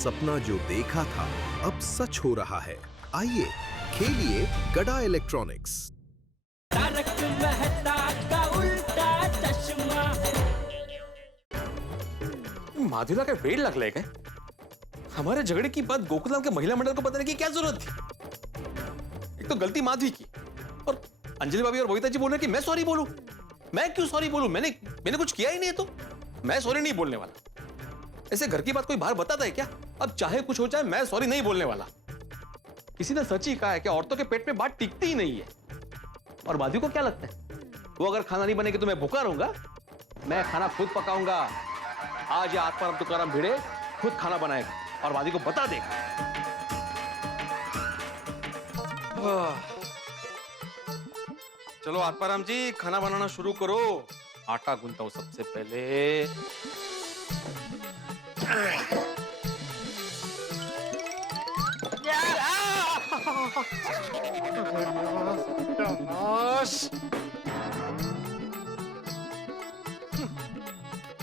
सपना जो देखा था अब सच हो रहा है। आइए खेलिए गड़ा इलेक्ट्रॉनिक्स। तारक मेहता का उल्टा चश्मा। माधुला का वेड लग गए? हमारे झगड़े की बात गोकुलधाम के महिला मंडल को बताने की क्या जरूरत थी? एक तो गलती माधवी की और अंजलि भाभी और बबीता जी बोल रहे कि मैं सॉरी बोलूं। मैं क्यों सॉरी बोलूं? मैंने कुछ किया ही नहीं है, तो मैं सॉरी नहीं बोलने वाला। ऐसे घर की बात कोई बाहर बताता है क्या? अब चाहे कुछ हो जाए मैं सॉरी नहीं बोलने वाला। किसी ने सच ही कहा है कि औरतों के पेट में बात टिकती ही नहीं है। और माधवी को क्या लगता है वो अगर खाना नहीं बनेगी तो मैं भूखा रहूंगा? मैं खाना खुद पकाऊंगा। आज या आत्माराम तुकाराम भिड़े खुद खाना बनाएगा और माधवी को बता देगा। चलो आत्माराम जी खाना बनाना शुरू करो। आटा गूंथता हूं सबसे पहले।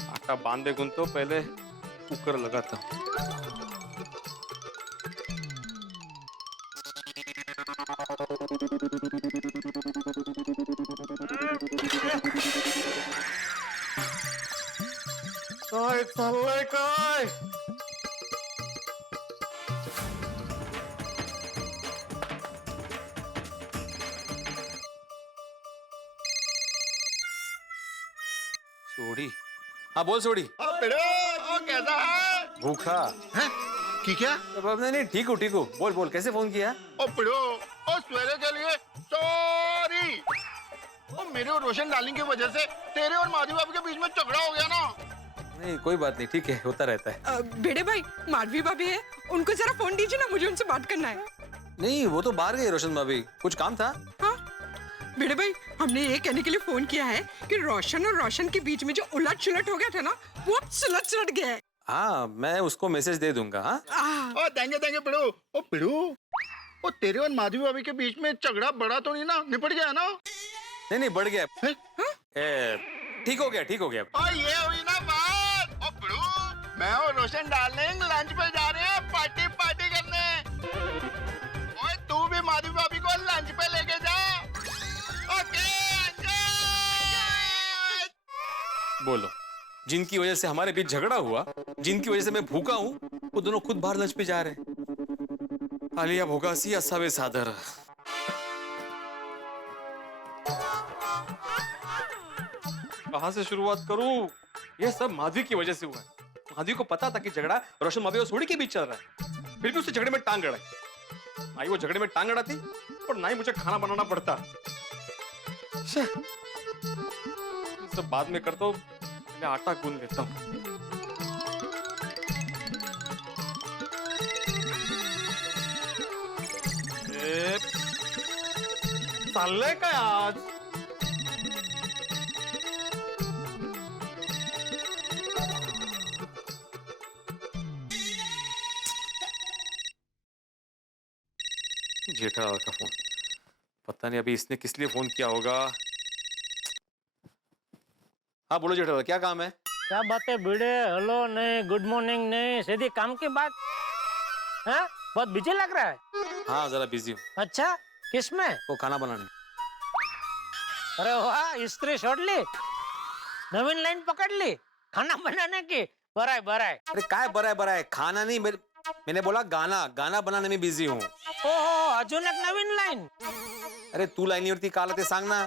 आटा बांधे गूंथो पहले कुकर लगाता हूं। काय चाललंय काय? सोडी, हाँ बोल सोडी। कैसा है? भूखा हैं? की क्या? नहीं ठीक हूँ। बोल बोल कैसे फोन किया? ओ पिड़ो, ओ सवेरे के लिए सॉरी। ओ मेरे और रोशन डार्लिंग की वजह से तेरे और माधवी भाभी के बीच में झगड़ा हो गया ना। नहीं कोई बात नहीं, ठीक है, होता रहता है। बेड़े भाई माधवी भाभी है, उनको जरा फोन दीजिए ना, मुझे उनसे बात करना है। नहीं वो तो बाहर गए रोशन भाभी, कुछ काम था। हाँ बेड़े भाई, हमने ये कहने के लिए फोन किया है कि रोशन और रोशन के बीच में जो उलट सुलट हो गया था ना, वो अब सुलट गया है। हाँ मैं उसको मैसेज दे दूंगा। हाँ ओ देंगे पिड़ो। ओ पिड़ो, ओ तेरे और माधवी भाभी के बीच में झगड़ा बड़ा तो नहीं ना, निपट गया ना? नहीं बढ़ गया। हैं? ठीक हो गया। ओ ये हुई ना बात। ओ पिड़ो, मैं और रोशन डार्लिंग लंच पे जा रहे हैं पार्टी करने। ओए तू भी माधवी भाभी को लंच पे लेके जा। ओके बोलो, जिनकी वजह से हमारे बीच झगड़ा हुआ, जिनकी वजह से मैं भूखा हूँ, वो दोनों खुद बाहर लंच पे जा रहे हैं। आलिया भोगासी असावे सादर। कहां से शुरुआत करूं? ये सब माधवी की वजह से हुआ है। माधवी को पता था कि झगड़ा रोशन भाभी और सोडी के बीच चल रहा है, फिर भी उसे झगड़े में टांग अड़ाई। ना ही वो झगड़े में टांग अड़ाती और ना ही मुझे खाना बनाना पड़ता। सब बाद में करता हूं, पहले आटा गूंथ लेता हूं। चाललंय काय आज? जेठालाल का फोन। पता नहीं अभी इसने किस लिए फोन किया होगा। हाँ बोलो जेठालाल, क्या काम है? क्या बात है भिड़े? हेलो नहीं, गुड मॉर्निंग नहीं, सीधी काम की बात। हाँ बहुत बिजी लग रहा है। हाँ जरा बिजी हूँ। अच्छा किसमें? वो खाना बनाने। अरे वाह, स्त्री छोड़ ली, नवीन लाइन पकड़ ली खाना बनाने की। बराए। अरे काय बराय खाना नहीं, मैंने बोला गाना बनाने में बिजी हूँ। ओहो, अजून एक नवीन लाइन? अरे तू लाईनीवरती का आला ते सांग ना।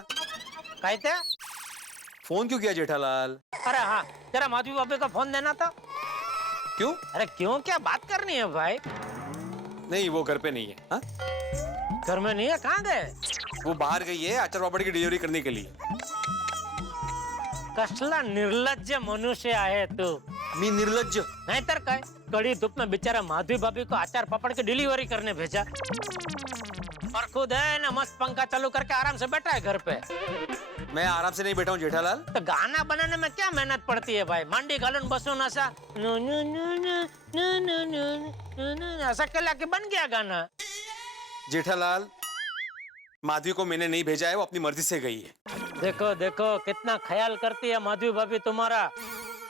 काय ते? फोन क्यों किया जेठालाल? अरे हाँ, जरा माधवी भाभी का फोन देना था। क्यों? अरे क्यों, क्या बात करनी है भाई? नहीं वो घर पे नहीं है। हाँ? घर में नहीं है, कहाँ गए? वो बाहर गई है अचार पापड़ की डिलीवरी करने के लिए। कसला निर्लज्ज मनुष्य आहे तू। मी निर्लज्ज नहीं तर काय, कड़ी धूप में बेचारा माधवी भाभी को अचार पापड़ की डिलीवरी करने भेजा और खुद है ना मस्त पंखा चालू करके आराम से बैठा है घर पे। मैं आराम से नहीं बैठा हूँ जेठालाल। तो गाना बनाने में क्या मेहनत पड़ती है भाई? मांडी घालून बसून असा नु नु नु नु नु नु नु नु ऐसा केला कि बन गया गाना। जेठालाल माधवी को मैंने नहीं भेजा है, वो अपनी मर्जी से गई है। देखो देखो कितना ख्याल करती है माधवी भाभी तुम्हारा।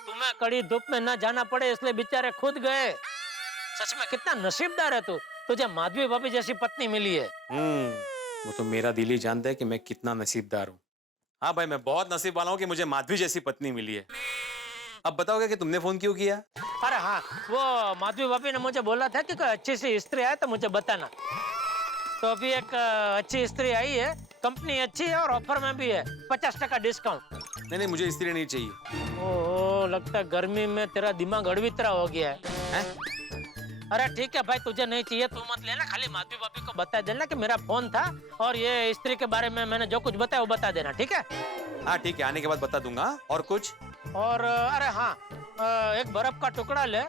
तुम्हें कड़ी धूप में न जाना पड़े इसलिए बेचारे खुद गए। सच में कितना नसीबदार है तू, तुझे माधवी भाभी जैसी पत्नी मिली है। वो तो मेरा दिल ही जानता है कि मैं कितना नसीबदार हूँ। हाँ भाई, मैं बहुत नसीब वाला हूँ कि मुझे माधवी जैसी पत्नी मिली है। अब बताओगे कि तुमने फोन क्यों किया? अरे हाँ, वो माधवी भाभी ने मुझे बोला था कि कोई अच्छी सी स्त्री आए तो मुझे बताना। तो अभी एक अच्छी स्त्री आई है, कंपनी अच्छी है और ऑफर में भी है 50% डिस्काउंट। नहीं, मुझे स्त्री नहीं चाहिए। ओह, लगता है गर्मी में तेरा दिमाग अड़वितरा हो गया है? अरे ठीक है भाई, तुझे नहीं चाहिए तू मत लेना, खाली माधवी भाभी को बता देना कि मेरा फोन था और ये स्त्री के बारे में मैंने जो कुछ बताया वो बता देना, ठीक है? हाँ ठीक है, आने के बाद बता दूंगा। और कुछ? और अरे हाँ, एक बर्फ का टुकड़ा ले,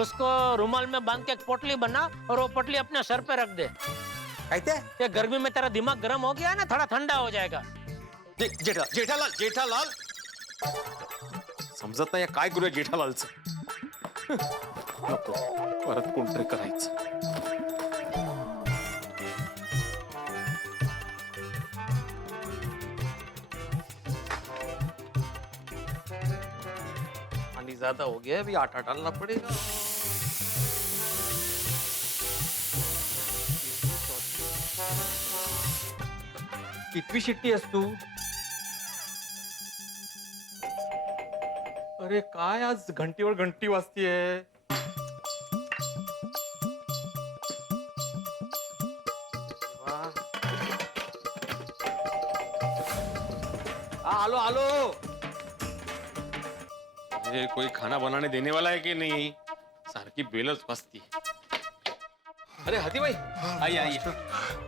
उसको रुमाल में बांध के एक पोटली बना और वो पोटली अपने सर पे रख दे। कहते ये गर्मी में तेरा दिमाग गर्म हो गया है ना, थोड़ा ठंडा हो जाएगा। जेठालाल समजत नाही काय करूया जेठालालचं? नको, परत कोणतरी करायचं। पानी ज्यादा हो गया है, अभी आटा डालना पड़ेगा। कितवी शिट्टी आहेस तू? अरे काय आज घंटीवर घंटी वाजतीये? आलो आलो। ये कोई खाना बनाने देने वाला है कि नहीं? सारखी बेलच वाजती। अरे हाथी भाई, आइए आइए।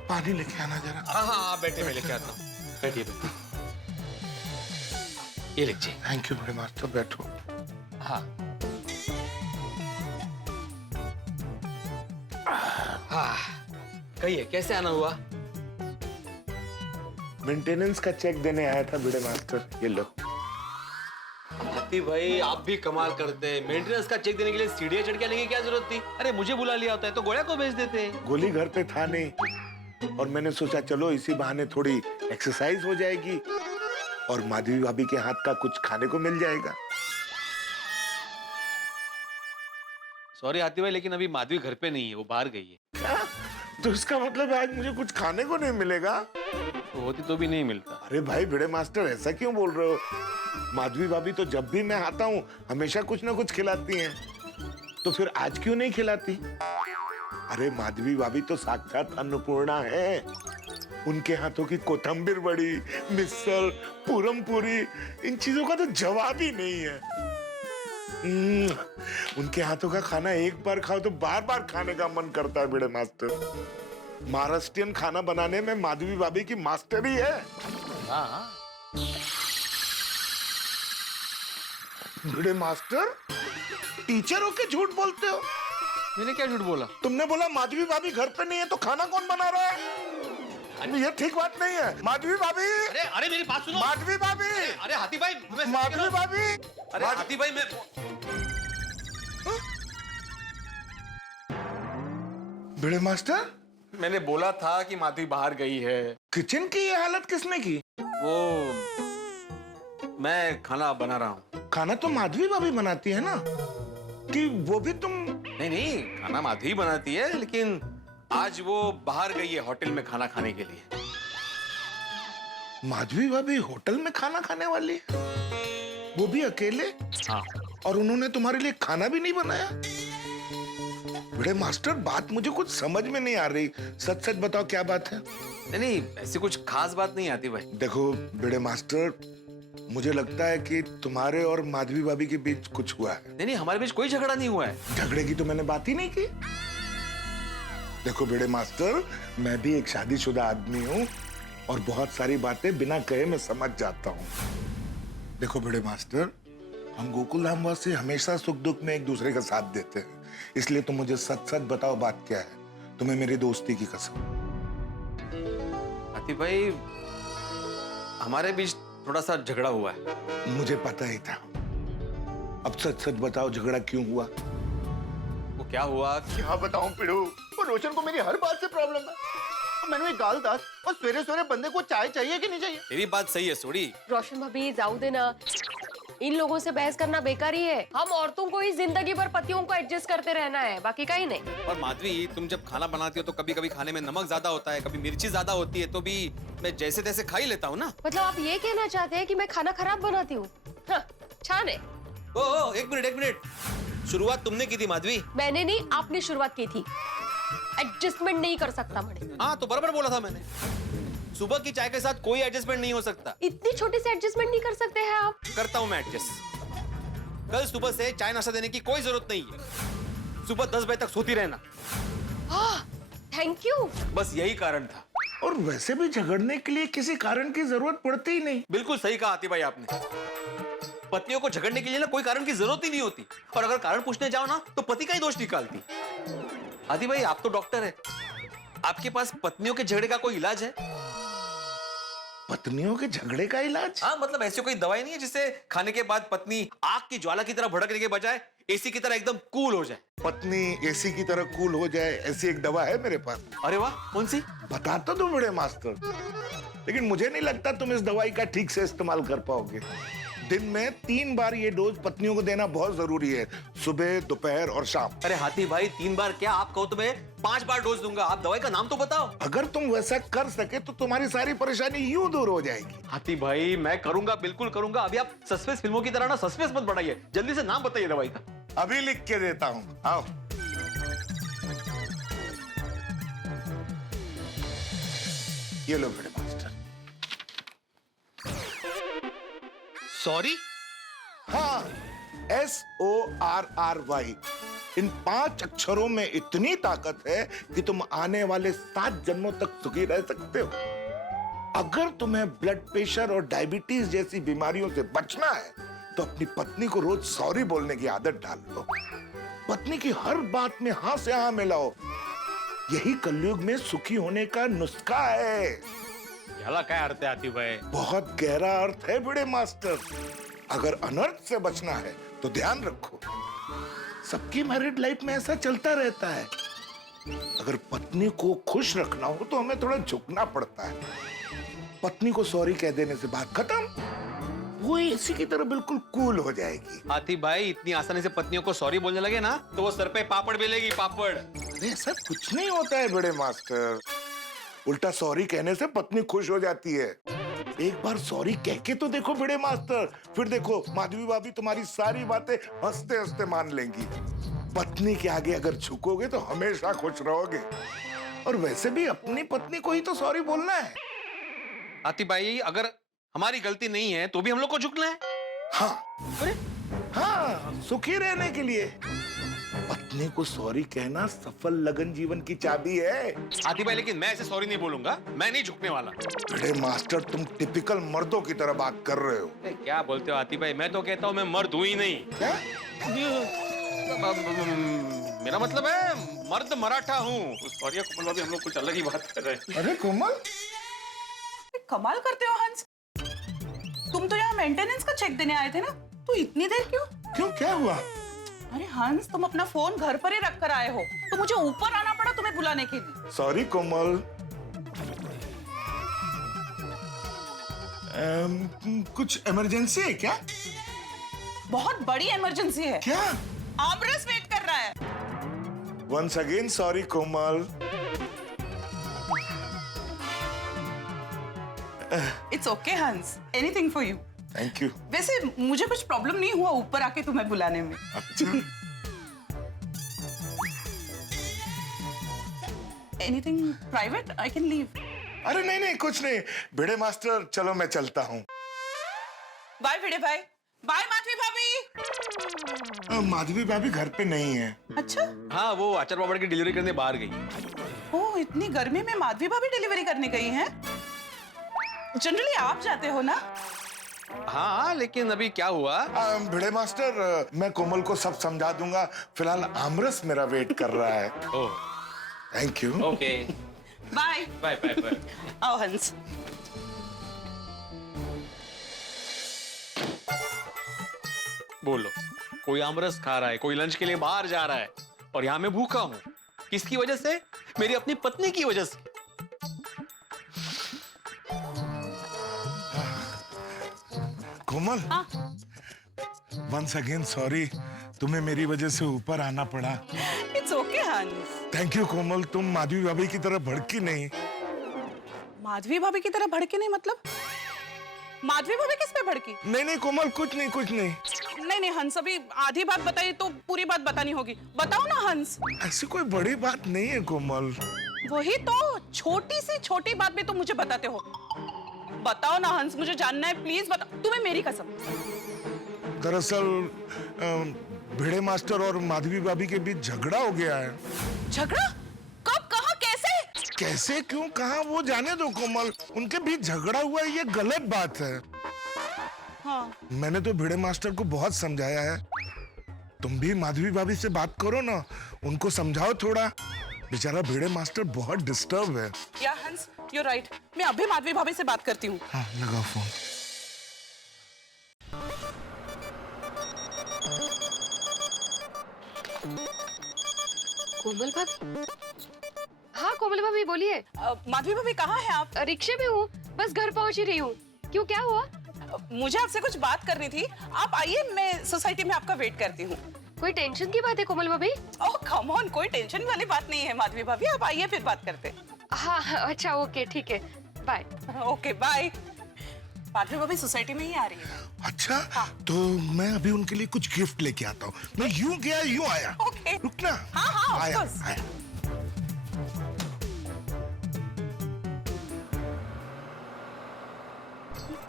पानी लेके आना जरा। हाँ हाँ बैठे, मैं लेके आता हूँ। बैठिए बैठिए, ये लीजिए। थैंक यू बड़े मास्टर, बैठो। हाँ हाँ, कहिए कैसे आना हुआ? मेंटेनेंस का चेक देने आया था बड़े मास्टर, ये लो। हाथी भाई आप भी कमाल करते हैं, मेंटेनेंस का चेक देने के लिए सीढ़ियां चढ़ के आने की क्या जरूरत थी? अरे मुझे बुला लिया होता है तो गोया को भेज देते। गोली घर पे था नहीं और मैंने सोचा चलो इसी बहाने थोड़ी एक्सरसाइज हो जाएगी और माधवी भाभी के हाथ का कुछ खाने को मिल जाएगा। सॉरी हाथी भाई, लेकिन अभी माधवी घर पे नहीं है, वो बाहर गई है। क्या? तो इसका मतलब है आज मुझे कुछ खाने को नहीं मिलेगा? तो होती तो भी नहीं मिलता। अरे भाई बड़े मास्टर ऐसा क्यों बोल रहे हो? माधवी भाभी तो जब भी मैं आता हूँ हमेशा कुछ ना कुछ खिलाती हैं, तो फिर आज क्यों नहीं खिलाती? अरे माधवी भाभी तो साक्षात अन्नपूर्णा है। उनके हाथों की कोथंबीर बड़ी, मिसल, पूरम पूरी, इन चीजों का तो जवाब ही नहीं है। उनके हाथों का खाना एक बार खाओ तो बार बार खाने का मन करता है बड़े मास्टर। महाराष्ट्रियन खाना बनाने में माधवी भाभी की मास्टरी है। हाँ बड़े मास्टर, टीचर होके झूठ बोलते हो? मैंने क्या झूठ बोला? तुमने बोला माधवी भाभी घर पे नहीं है तो खाना कौन बना रहा है? ये ठीक बात नहीं है। माधवी भाभी, अरे अरे मेरी बात सुनो। माधवी भाभी, अरे हाथी भाई, माधवी भाभी, अरे हाथी भाई मैं बड़े मास्टर, मैंने बोला था कि माधवी बाहर गई है। किचन की ये हालत किसने की? वो मैं खाना बना रहा हूँ। खाना तो माधवी भाभी बनाती है ना, कि वो भी तुम? नहीं, खाना माधवी बनाती है, लेकिन आज वो बाहर गई है होटल में खाना खाने के लिए। माधवी भाभी होटल में खाना खाने वाली, वो भी अकेले? हाँ। और उन्होंने तुम्हारे लिए खाना भी नहीं बनाया? बड़े मास्टर, बात मुझे कुछ समझ में नहीं आ रही। सच सच बताओ क्या बात है? नहीं, ऐसी कुछ खास बात नहीं आती भाई। देखो बड़े मास्टर, मुझे लगता है कि तुम्हारे और माधवी भाभी के बीच कुछ हुआ है। नहीं, हमारे बीच कोई झगड़ा नहीं हुआ है। झगड़े की तो मैंने बात ही नहीं की। देखो बड़े मास्टर, मैं भी एक शादीशुदा आदमी हूँ और बहुत सारी बातें बिना कहे मैं समझ जाता हूँ। देखो बड़े मास्टर, हम गोकुल धाम वासी हमेशा सुख दुख में एक दूसरे का साथ देते हैं, इसलिए तुम मुझे सच सच बताओ बात क्या है, तुम्हें मेरी दोस्ती की कसम। हाथी भाई, हमारे बीच थोड़ा सा झगड़ा हुआ है। मुझे पता ही था। अब सच सच बताओ झगड़ा क्यों हुआ? वो क्या हुआ? क्या बताऊं पिड़ू, वो रोशन को मेरी हर बात से प्रॉब्लम है। मैंने एक गाल दास और सवेरे सवेरे बंदे को चाय चाहिए कि नहीं चाहिए? तेरी बात सही है सोड़ी। रोशन भाभी जाऊ दे ना, इन लोगों से बहस करना बेकार ही है। हम औरतों को ही जिंदगी भर पतियों को एडजस्ट करते रहना है, बाकी कहीं नहीं। और माधवी, तुम जब खाना बनाती हो तो कभी कभी खाने में नमक ज्यादा होता है, कभी मिर्ची ज्यादा होती है, तो भी मैं जैसे तैसे खा ही लेता हूँ ना। मतलब आप ये कहना चाहते हैं कि मैं खाना खराब बनाती हूँ? हाँ, छान है। ओ, एक मिनट। शुरुआत तुमने की थी माधवी। मैंने नहीं, आपने शुरुआत की थी। एडजस्टमेंट नहीं कर सकता मैं। हाँ, तो बराबर बोला था मैंने। सुबह की चाय के साथ कोई एडजस्टमेंट नहीं हो सकता। इतनी छोटी सी एडजस्टमेंट नहीं कर सकते हैं आप? करता हूँ मैं एडजस्ट। कल सुबह से चाय नाश्ता देने की कोई जरूरत नहीं है। सुबह 10 बजे तक सोती रहना। Thank you. बस यही कारण था। और वैसे भी झगड़ने के लिए किसी कारण की जरूरत पड़ती ही नहीं। बिल्कुल सही कहा आती भाई आपने। पत्नियों को झगड़ने के लिए ना कोई कारण की जरूरत ही नहीं होती, और अगर कारण पूछने जाओ ना तो पति का ही दोष निकालती। आदि भाई, आप तो डॉक्टर है, आपके पास पत्नियों के झगड़े का कोई इलाज है? पत्नियों के झगड़े का इलाज? हाँ, मतलब ऐसी कोई दवाई नहीं है जिससे खाने के बाद पत्नी आग की ज्वाला की तरह भड़कने के बजाय एसी की तरह एकदम कूल हो जाए? पत्नी एसी की तरह कूल हो जाए, ऐसी एक दवा है मेरे पास। अरे वाह, कौन सी? बता तो दो बड़े मास्टर, लेकिन मुझे नहीं लगता तुम इस दवाई का ठीक से इस्तेमाल कर पाओगे। दिन में 3 बार ये डोज पत्नियों को देना बहुत जरूरी है, सुबह, दोपहर और शाम। अरे हाथी भाई, 3 बार क्या, आप कहो तो मैं 5 बार डोज दूंगा। आप दवाई का नाम तो बताओ। अगर तुम वैसा कर सके तो तुम्हारी सारी परेशानी यूं दूर हो जाएगी। हाथी भाई, मैं करूंगा, बिल्कुल करूंगा। अभी आप सस्पेंस फिल्मों की तरह ना सस्पेंस मत बढ़ाइए, जल्दी से नाम बताइए दवाई का। अभी लिख के देता हूँ, आओ। ये लो बड़े मास्टर। सॉरी? हाँ, SORRY। इन 5 अक्षरों में इतनी ताकत है कि तुम आने वाले 7 जन्मों तक सुखी रह सकते हो। अगर तुम्हें ब्लड प्रेशर और डायबिटीज जैसी बीमारियों से बचना है तो अपनी पत्नी को रोज सॉरी बोलने की आदत डाल लो। पत्नी की हर बात में हाँ से हाँ मिलाओ। यही कलयुग में सुखी होने का नुस्खा है। याला क्या अर्थ है हाथी भाई? बहुत गहरा अर्थ है बड़े मास्टर। अगर अनर्थ से बचना है तो ध्यान रखो, सबकी मैरिड लाइफ में ऐसा चलता रहता है। अगर पत्नी को खुश रखना हो तो हमें थोड़ा झुकना पड़ता है। पत्नी को सॉरी कह देने से बात खत्म, वो इसी की तरह बिल्कुल कूल हो जाएगी। हाथी भाई, इतनी आसानी से पत्नियों को सॉरी बोलने लगे ना तो वो सर पे पापड़ बेलेगी, पापड़। अरे ऐसा कुछ नहीं होता है बड़े मास्टर। उल्टा सॉरी कहने से पत्नी खुश हो जाती है। एक बार सॉरी कह के तो देखो बड़े मास्टर, फिर देखो माधवी भाभी तुम्हारी सारी बातें हंसते हंसते मान लेंगी। पत्नी के आगे अगर झुकोगे तो हमेशा खुश रहोगे। और वैसे भी अपनी पत्नी को ही तो सॉरी बोलना है। हाथी भाई, अगर हमारी गलती नहीं है तो भी हम लोग को झुकना है? हाँ, अरे हाँ, सुखी रहने के लिए पत्नी को सॉरी कहना सफल लगन जीवन की चाबी है। हाथी भाई, लेकिन मैं ऐसे सॉरी नहीं बोलूंगा, मैं नहीं झुकने वाला। बड़े मास्टर, तुम टिपिकल मर्दों की तरह बात कर रहे हो। क्या बोलते हो हाथी भाई? मैं तो कहता हूँ मैं मर्द हूँ ही नहीं। क्या? मेरा मतलब है मर्द मराठा हूँ। सॉरी कोमल भाभी, हम लोग कुछ अलग ही बात कर रहे हैं। अरे कोमल, कमाल करते हो हंस। तुम तो यहाँ मेंटेनेंस का चेक देने आए थे ना, तो इतनी देर क्यों? क्यों, क्या हुआ? अरे हंस, तुम अपना फोन घर पर ही रख कर आए हो, तो मुझे ऊपर आना पड़ा तुम्हें बुलाने के लिए। सॉरी कोमल, कुछ इमरजेंसी है क्या? बहुत बड़ी इमरजेंसी है। क्या? आमरस वेट कर रहा है। Once again sorry Komal. It's okay Hans, anything for you. Thank you. वैसे मुझे कुछ प्रॉब्लम नहीं हुआ ऊपर आके तुम्हें बुलाने में। अच्छा। Anything private, I can leave. अरे नहीं नहीं, कुछ नहीं। भिड़े मास्टर, चलो मैं चलता हूँ। बाय भिड़े भाई। बाय माधवी भाभी। माधवी भाभी घर पे नहीं है। अच्छा, हाँ, वो अचार पापड़ की डिलीवरी करने बाहर गई। ओह, इतनी गर्मी में माधवी भाभी डिलीवरी करने गई हैं? जनरली आप जाते हो ना? हाँ, लेकिन अभी क्या हुआ? भिड़े मास्टर, मैं कोमल को सब समझा दूंगा। फिलहाल आमरस मेरा वेट कर रहा है। Oh, thank you. Okay, bye bye bye bye. आओ हंस। बोलो, कोई आमरस खा रहा है, कोई लंच के लिए बाहर जा रहा है, और यहाँ मैं भूखा हूँ। किसकी वजह से? मेरी अपनी पत्नी की वजह से। कोमल, वंस अगेन सॉरी, तुम्हें मेरी वजह से ऊपर आना पड़ा। इट्स ओके हंस। थैंक यू कोमल, तुम माधवी भाभी की तरह भड़की नहीं। माधवी भाभी की तरह भड़के नहीं मतलब? माधवी भाभी किस पे भड़की? नहीं कोमल, कुछ नहीं कुछ नहीं। नहीं हंस, अभी आधी बात बताई तो पूरी बात बतानी होगी। बताओ ना हंस। ऐसी कोई बड़ी बात नहीं है कोमल। वही तो, छोटी सी छोटी बात भी तुम मुझे बताते हो। बताओ ना हंस, मुझे जानना है, प्लीज बताओ, तुम्हें मेरी कसम। दरअसल भिड़े मास्टर और माधवी भाभी के बीच झगड़ा हो गया है। झगड़ा? कब, कहाँ, कैसे? कैसे, क्यों, कहाँ, वो जाने दो कोमल। उनके बीच झगड़ा हुआ है, ये गलत बात है। हाँ। मैंने तो भिड़े मास्टर को बहुत समझाया है। तुम भी माधवी भाभी से बात करो ना, उनको समझाओ थोड़ा। बेचारा भिड़े मास्टर बहुत डिस्टर्ब है। या हंस, यू राइट, मैं अभी माधवी भाभी से बात करती हूँ। हाँ, लगाओ फोन। कोमल भाभी? हाँ कोमल भाभी बोलिए। माधवी भाभी कहाँ हैं आप? रिक्शे में हूँ, बस घर पहुँच ही रही हूँ। क्यों, क्या हुआ? मुझे आपसे कुछ बात करनी थी। आप आइए, मैं सोसाइटी में आपका वेट करती हूँ। कोई टेंशन की बात है कोमल भाभी? ओह कम ऑन, कोई टेंशन वाली बात नहीं है माधवी भाभी, आप आइए फिर बात करते हैं। हाँ अच्छा ओके ठीक है, बाय। Okay bye. माधवी भाभी सोसाइटी में ही आ रही है। अच्छा हाँ। तो मैं अभी उनके लिए कुछ गिफ्ट लेके आता हूँ। मैं यूं गया यूं आया। ओके रुकना। हाँ आया, ऑफ कोर्स। आया।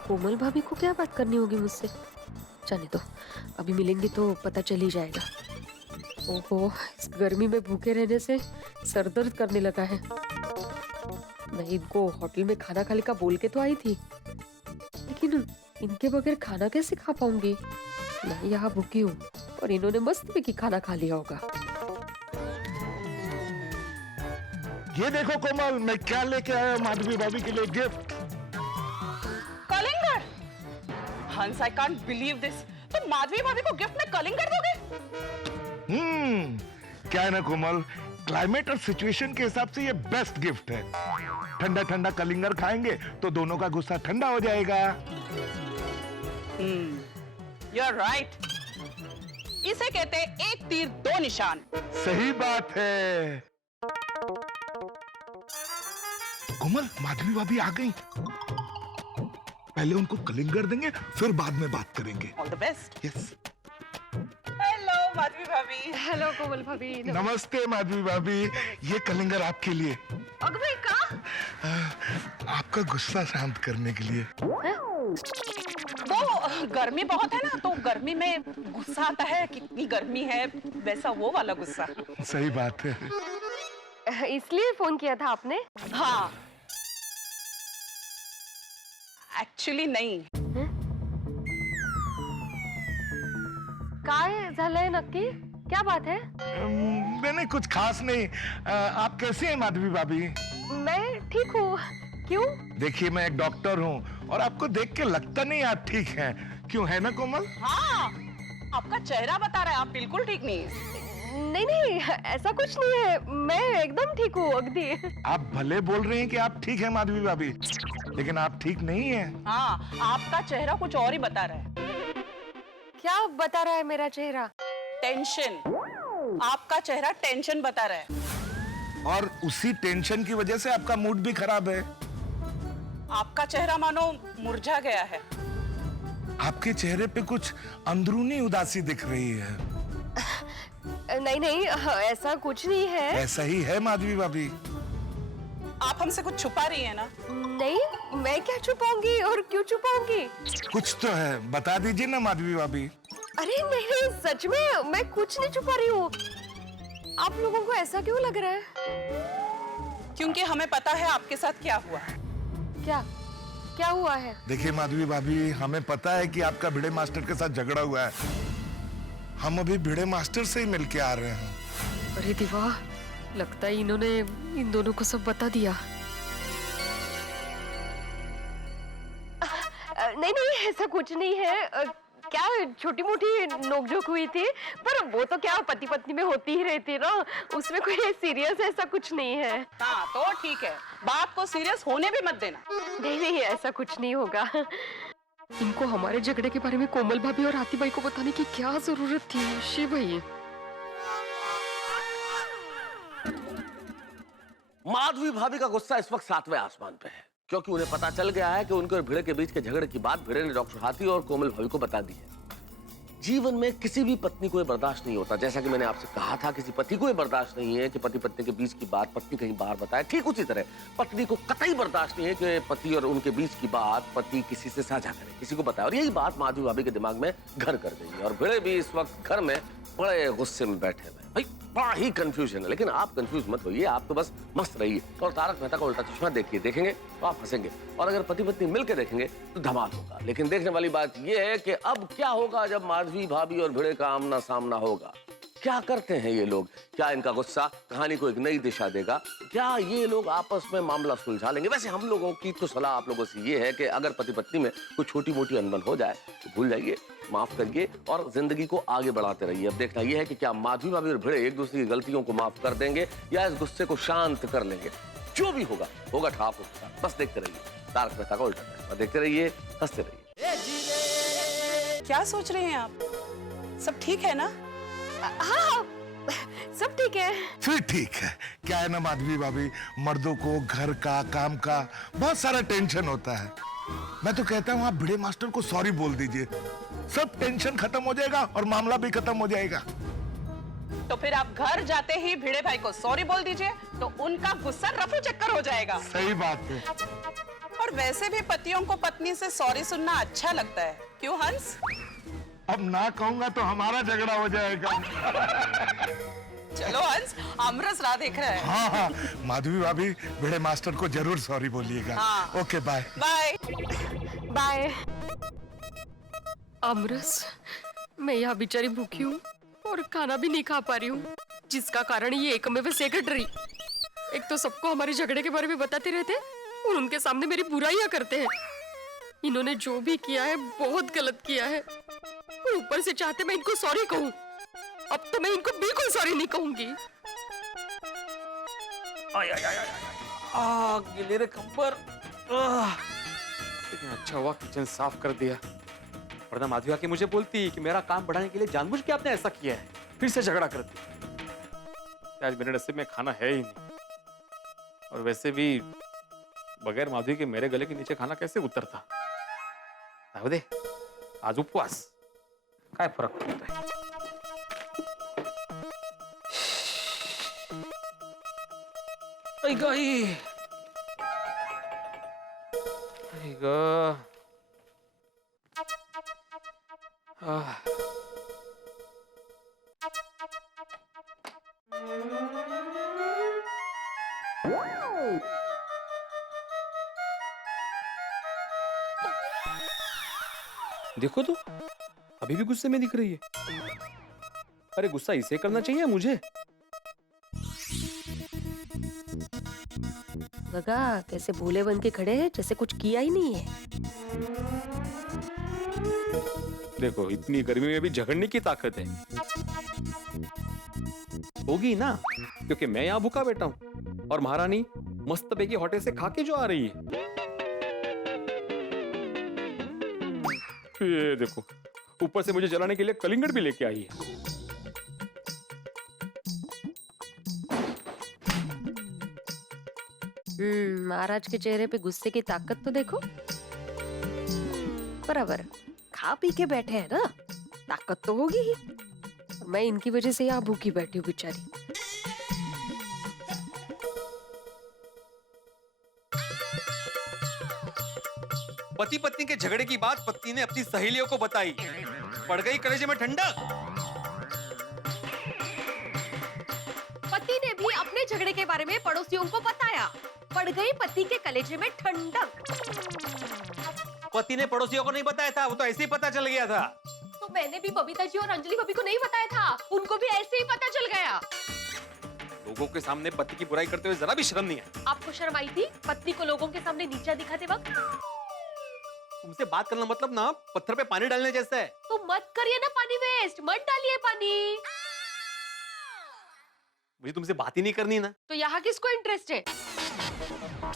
कोमल भाभी को क्या बात करनी होगी मुझसे? जाने दो, अभी मिलेंगे तो पता चल ही जाएगा। ओहो, इस गर्मी में भूखे रहने से सर दर्द करने लगा है। मैं इनको होटल में खाना खाने का बोल के तो आई थी, लेकिन इनके बगैर खाना कैसे खा पाऊंगी? मैं यहाँ भूखी हूँ और इन्होंने मस्त में की खाना खा लिया होगा। ये देखो कोमल, मैं क्या लेके आया माधवी भाभी के लिए गिफ्ट। कलिंगर? हंस, आई कांट बिलीव दिस। तो माधवी भाभी को गिफ्ट में कलिंगर दोगे? क्या है ना कोमल, क्लाइमेट और सिचुएशन के हिसाब से ये बेस्ट गिफ्ट है। ठंडा ठंडा कलिंगर खाएंगे तो दोनों का गुस्सा ठंडा हो जाएगा। You are right. इसे कहते हैं एक तीर दो निशान। सही बात है। कोमल, माधवी भाभी आ गई। पहले उनको कलिंगर देंगे, फिर बाद में बात करेंगे। All the best. Yes. Hello Madhavi भाभी। हेलो कोमल भाभी। नमस्ते माधवी भाभी, ये कलिंगर आपके लिए। अगवे का? आपका गुस्सा शांत करने के लिए। वो गर्मी बहुत है ना, तो गर्मी में गुस्सा आता है, कितनी गर्मी है, वैसा वो वाला गुस्सा। सही बात है। इसलिए फोन किया था आपने? हाँ एक्चुअली नहीं। काय झालंय नक्की? क्या बात है? नहीं कुछ खास नहीं। आप कैसे हैं माधवी भाभी? मैं ठीक हूँ। क्यों? देखिए, मैं एक डॉक्टर हूँ और आपको देख के लगता नहीं आप ठीक हैं। क्यों, है ना कोमल? हाँ, आपका चेहरा बता रहा है आप बिल्कुल ठीक नहीं। नहीं ऐसा कुछ नहीं है, मैं एकदम ठीक हूँ अगदी। आप भले बोल रहे हैं कि आप ठीक हैं माधवी भाभी, लेकिन आप ठीक नहीं हैं। हाँ, आपका चेहरा कुछ और ही बता रहा है। क्या बता रहा है मेरा चेहरा? टेंशन। आपका चेहरा टेंशन बता रहा है। और उसी टेंशन की वजह से आपका मूड भी खराब है। आपका चेहरा मानो मुरझा गया है। आपके चेहरे पे कुछ अंदरूनी उदासी दिख रही है। नहीं ऐसा कुछ नहीं है। ऐसा ही है माधवी भाभी। आप हमसे कुछ छुपा रही है ना? नहीं, मैं क्या छुपाऊंगी और क्यों छुपाऊंगी? कुछ तो है, बता दीजिए ना माधवी भाभी। अरे नहीं, सच में मैं कुछ नहीं छुपा रही हूँ। आप लोगों को ऐसा क्यों लग रहा है? क्योंकि हमें पता है आपके साथ क्या हुआ। क्या हुआ है? देखिए माधवी भाभी, हमें पता है कि आपका भिड़े मास्टर के साथ झगड़ा हुआ है। हम अभी भिड़े मास्टर से ही मिलके आ रहे हैं। अरे दिवा, लगता है इन्होंने इन दोनों को सब बता दिया। नहीं ऐसा कुछ नहीं है। क्या छोटी मोटी नोकझोंक हुई थी, पर वो तो क्या पति पत्नी में होती ही रहती ना, उसमें कोई सीरियस ऐसा कुछ नहीं है। हाँ तो ठीक है, बात को सीरियस होने भी मत देना। नहीं ऐसा कुछ नहीं होगा। इनको हमारे झगड़े के बारे में कोमल भाभी और आती बाई को बताने की क्या जरूरत थी? शिव भाई, माधवी भाभी का गुस्सा इस वक्त 7वें आसमान पे है, क्योंकि उन्हें पता चल गया है कि उनके और भिड़े के बीच के झगड़े की बात भिड़े ने डॉक्टर हाथी और कोमल भाभी को बता दी है। जीवन में किसी भी पत्नी को ये बर्दाश्त नहीं होता, जैसा कि मैंने आपसे कहा था, किसी पति को ये बर्दाश्त नहीं है कि पति पत्नी के बीच की बात पत्नी कहीं बाहर बताए। ठीक उसी तरह पत्नी को कतई बर्दाश्त नहीं है कि पति और उनके बीच की बात पति किसी से साझा करे, किसी को बताए। और यही बात माधवी भाभी के दिमाग में घर कर गई है और भिड़े भी इस वक्त घर में बड़े गुस्से में बैठे हुए हैं। भाई बड़ा ही कंफ्यूजन है, लेकिन आप कंफ्यूज मत होइए, आप तो बस मस्त रहिए और तारक मेहता का उल्टा चश्मा देखिए, देखेंगे तो आप हंसेंगे, और अगर पति पत्नी मिलकर देखेंगे तो धमाल होगा। लेकिन देखने वाली बात यह है कि अब क्या होगा जब माधवी भाभी और भिड़े का आमना सामना होगा। क्या करते हैं ये लोग? क्या इनका गुस्सा कहानी को एक नई दिशा देगा? क्या ये लोग आपस में मामला सुलझा लेंगे? वैसे हम लोगों की तो सलाह आप लोगों से ये है कि अगर पति पत्नी में कोई छोटी मोटी अनबन हो जाए तो भूल जाइए, माफ करिए और जिंदगी को आगे बढ़ाते रहिए। अब देखना यह है कि क्या माधवी भाभी और भिड़े एक दूसरे की गलतियों को माफ कर देंगे या इस गुस्से को शांत कर लेंगे। जो भी होगा होगा ठाप होगा। बस देखते रहिए तारक मेहता का उल्टा चश्मा, देखते रहिए, हंसते रहिए। क्या सोच रहे हैं आप? सब ठीक है ना? हाँ सब ठीक है। फिर ठीक है। क्या है ना माधवी भाभी, मर्दों को घर का काम का बहुत सारा टेंशन होता है। मैं तो कहता हूँ आप भिड़े मास्टर को सॉरी बोल दीजिए, सब टेंशन खत्म हो जाएगा और मामला भी खत्म हो जाएगा। तो फिर आप घर जाते ही भिड़े भाई को सॉरी बोल दीजिए, तो उनका गुस्सा रफू चक्कर हो जाएगा। सही बात है। और वैसे भी पतियों को पत्नी से सॉरी सुनना अच्छा लगता है, क्यों हंस? अब ना कहूंगा तो हमारा झगड़ा हो जाएगा। चलो हंस, आमरस राह देख रहा है। हाँ हाँ, माधवी भाभी भिड़े मास्टर को जरूर सॉरी बोलिएगा। हाँ। Okay bye bye bye. आमरस, मैं यहाँ बेचारी भूखी हूँ और खाना भी नहीं खा पा रही हूँ, जिसका कारण ये एकमेव सेक्रेटरी। एक तो सबको हमारे झगड़े के बारे में बताते रहते हैं और उनके सामने मेरी बुराइयां करते हैं। इन्होंने जो भी किया है बहुत गलत किया है और ऊपर से चाहते मैं इनको सॉरी कहूँ। अब तो मैं इनको बिल्कुल सॉरी नहीं कहूंगी। गिले रे कंबर। लेकिन अच्छा हुआ किचन साफ कर दिया, वरना माधवी आके मुझे बोलती कि मेरा काम बढ़ाने के लिए जानबूझ के आपने ऐसा किया है, फिर से झगड़ा करती। आज मेरे नसीब में खाना है ही नहीं, और वैसे भी बगैर माधवी के मेरे गले के नीचे खाना कैसे उतरता। दे आज उपवास, काय फरक पडत आहे? आई ग देखो तो अभी भी गुस्से में दिख रही है। अरे गुस्सा इसे करना चाहिए मुझे। गगा कैसे भोले बन के खड़े हैं जैसे कुछ किया ही नहीं है। देखो इतनी गर्मी में भी झगड़ने की ताकत है, होगी ना, क्योंकि मैं यहाँ भूखा बैठा हूँ और महारानी मस्त पैकी होटल से खा के जो आ रही है। ये देखो ऊपर से मुझे जलाने के लिए कलिंगड़ भी लेके आई है। महाराज के चेहरे पे गुस्से की ताकत तो देखो। बराबर खा पी के बैठे हैं ना, ताकत तो होगी ही। मैं इनकी वजह से यहाँ भूखी बैठी हूँ बेचारी। पति पत्नी के झगड़े की बात पत्नी ने अपनी सहेलियों को बताई, पड़ गई कलेजे में ठंडक। पति ने भी अपने झगड़े के बारे में पड़ोसियों को बताया, पड़ गई पति के कलेजे में ठंडक। पति ने पड़ोसियों को नहीं बताया था, वो तो ऐसे ही पता चल गया था। तो मैंने भी बबीता जी और अंजलि भाभी को नहीं बताया था, उनको भी ऐसे ही पता चल गया। लोगों के सामने पति की बुराई करते हुए जरा भी शर्म नहीं है। आपको शर्म आई थी पत्नी को लोगों के सामने नीचा दिखाते वक्त? तुमसे बात करना मतलब ना पत्थर पे पानी डालने जैसा है। तो मत करिए ना पानी वेस्ट, मत डालिए पानी। मुझे तुमसे बात ही नहीं करनी ना। तो यहाँ किसको इंटरेस्ट है?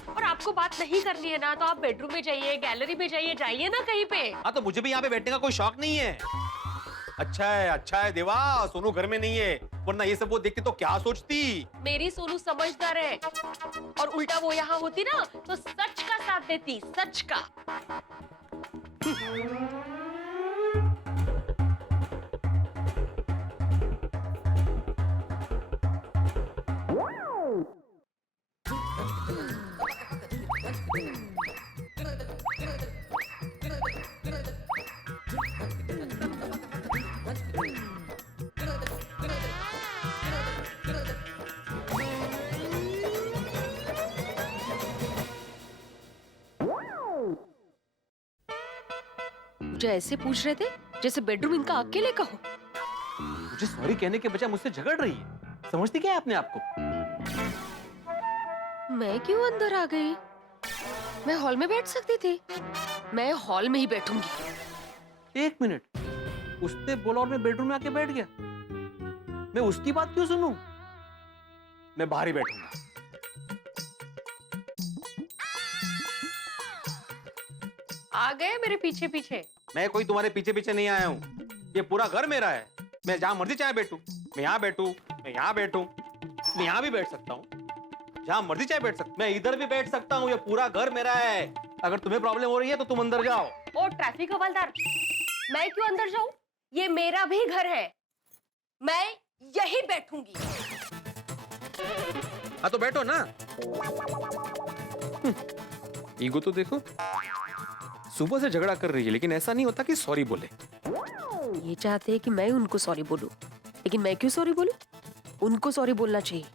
और आपको बात नहीं करनी है ना तो आप बेडरूम में जाइए, गैलरी में जाइए, जाइए ना कहीं पे। हाँ तो मुझे भी यहाँ पे बैठने का कोई शौक नहीं है। अच्छा है देवा, सोनू घर में नहीं है, वरना ये सब वो देखती तो क्या सोचती। मेरी सोनू समझदार है, और उल्टा वो यहाँ होती ना तो सच का साथ देती, सच का। मुझे ऐसे पूछ रहे थे जैसे बेडरूम इनका अकेले का हो। मुझे सॉरी कहने के बजाय मुझसे झगड़ रही है, समझती क्या है अपने आप को? मैं क्यों अंदर आ गई? मैं हॉल में बैठ सकती थी, मैं हॉल में ही बैठूंगी। एक मिनट, उसने बोला और मैं बेडरूम में आके बैठ गया। मैं उसकी बात क्यों सुनूं? मैं बाहर ही बैठूंगा। आ गए मेरे पीछे पीछे। मैं कोई तुम्हारे पीछे पीछे नहीं आया हूँ, ये पूरा घर मेरा है। मैं जहां मर्जी चाहे बैठूं, मैं यहाँ बैठूं, मैं यहाँ बैठूं, मैं यहाँ भी बैठ सकता हूँ, जहां मर्जी चाहे बैठ सकता, मैं इधर भी बैठ सकता हूँ। ये पूरा घर मेरा है। अगर तुम्हें प्रॉब्लम हो रही है तो तुम अंदर जाओ। ओ ट्रैफिक हवलदार, मैं क्यों अंदर जाऊं? ये मेरा भी घर है, मैं यही बैठूंगी। हाँ तो बैठो ना। ईगो तो देखो, सुबह से झगड़ा कर रही है लेकिन ऐसा नहीं होता कि सॉरी बोले। ये चाहते हैं कि मैं उनको सॉरी बोलूं, लेकिन मैं क्यों सॉरी बोलूं? उनको सॉरी बोलना चाहिए।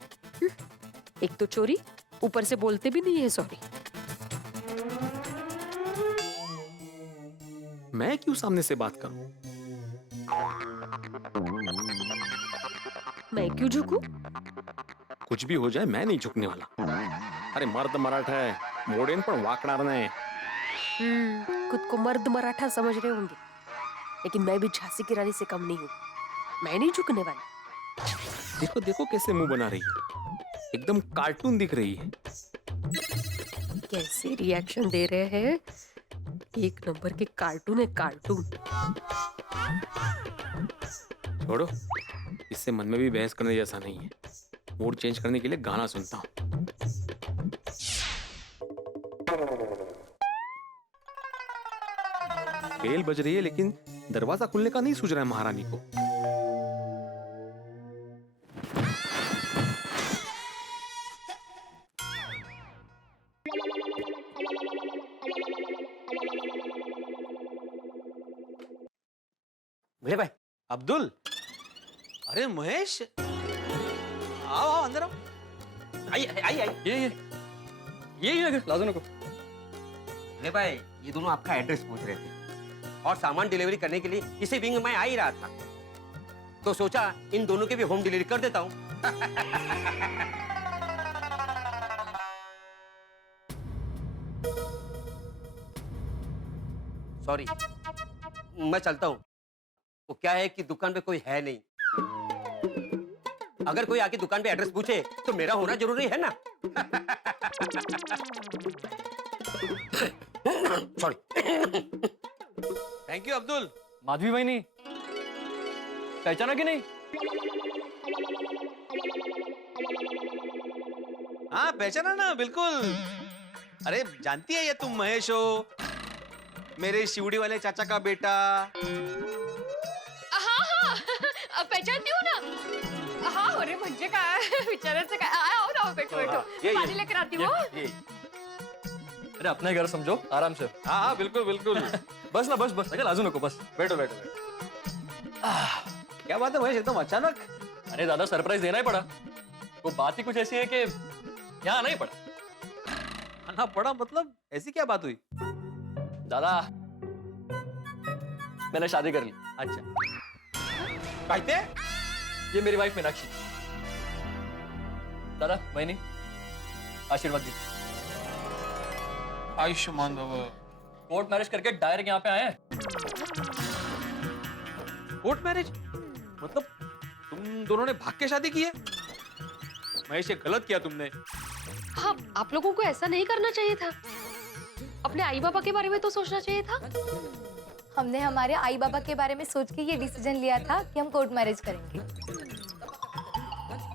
एक तो चोरी, ऊपर से बोलते भी नहीं है सॉरी। मैं क्यों सामने से बात करूं? मैं क्यों झुकूं? कुछ भी हो जाए मैं नहीं झुकने वाला। अरे मर्द मराठा है, मोडेन पण वाकणार नाही। खुद को मर्द मराठा समझ रहे होंगे, लेकिन मैं भी झांसी की रानी से कम नहीं हूँ। मैं नहीं झुकने वाली। देखो देखो कैसे मुंह बना रही है, एकदम कार्टून दिख रही है। कैसे रिएक्शन दे रहे हैं, एक नंबर के कार्टून है, कार्टून। छोड़ो, इससे मन में भी बहस करने जैसा नहीं है। मूड चेंज करने के लिए गाना सुनता हूँ। बेल बज रही है लेकिन दरवाजा खुलने का नहीं सूझ रहा है महारानी को। भिड़े भाई, अब्दुल, अरे महेश, आओ आओ अंदर आओ। आइए आइए आइए। ये लाजो नको। भिड़े भाई, ये दोनों आपका एड्रेस पूछ रहे थे और सामान डिलीवरी करने के लिए इसी विंग में आ ही रहा था, तो सोचा इन दोनों के भी होम डिलीवरी कर देता हूँ। सॉरी, मैं चलता हूँ। वो क्या है कि दुकान पे कोई है नहीं। अगर कोई आके दुकान पे एड्रेस पूछे तो मेरा होना जरूरी है ना। Sorry. Thank you Abdul. Madhavi बहनी, पहचाना कि नहीं? हाँ पहचाना ना, बिल्कुल। अरे जानती है ये तुम महेश हो, मेरे शिवड़ी वाले चाचा का बेटा। हाँ पहचानती हूँ ना। हाँ अरे म्हणजे काय विचारायचं काय? आओ ना, बैठो बैठो, पानी लेकर आती हूँ। अरे अपना ही घर समझो, आराम से। हाँ हाँ बिल्कुल बिल्कुल। बस ना, बस अगर लाजू नको, बस बैठो बैठो बैठो। क्या बात है महेश, एकदम अचानक? अरे दादा, सरप्राइज देना ही पड़ा। वो बात ही कुछ ऐसी है कि यहाँ आना ही पड़ा। आना पड़ा मतलब? ऐसी क्या बात हुई? दादा, मैंने शादी कर ली। अच्छा, कहते? ये मेरी वाइफ मीनाक्षी। दादा बहनी, आशीर्वाद दी। आयुष्मान बाबा। कोर्ट मैरिज करके डायरेक्ट यहाँ पे आए हैं। कोर्ट मैरिज मतलब तुम दोनों ने भाग के शादी की है? महेश, ये गलत किया तुमने। हाँ, आप लोगों को ऐसा नहीं करना चाहिए था। अपने आई बाबा के बारे में तो सोचना चाहिए था। हमने हमारे आई बाबा के बारे में सोच के ये डिसीजन लिया था कि हम कोर्ट मैरिज करेंगे।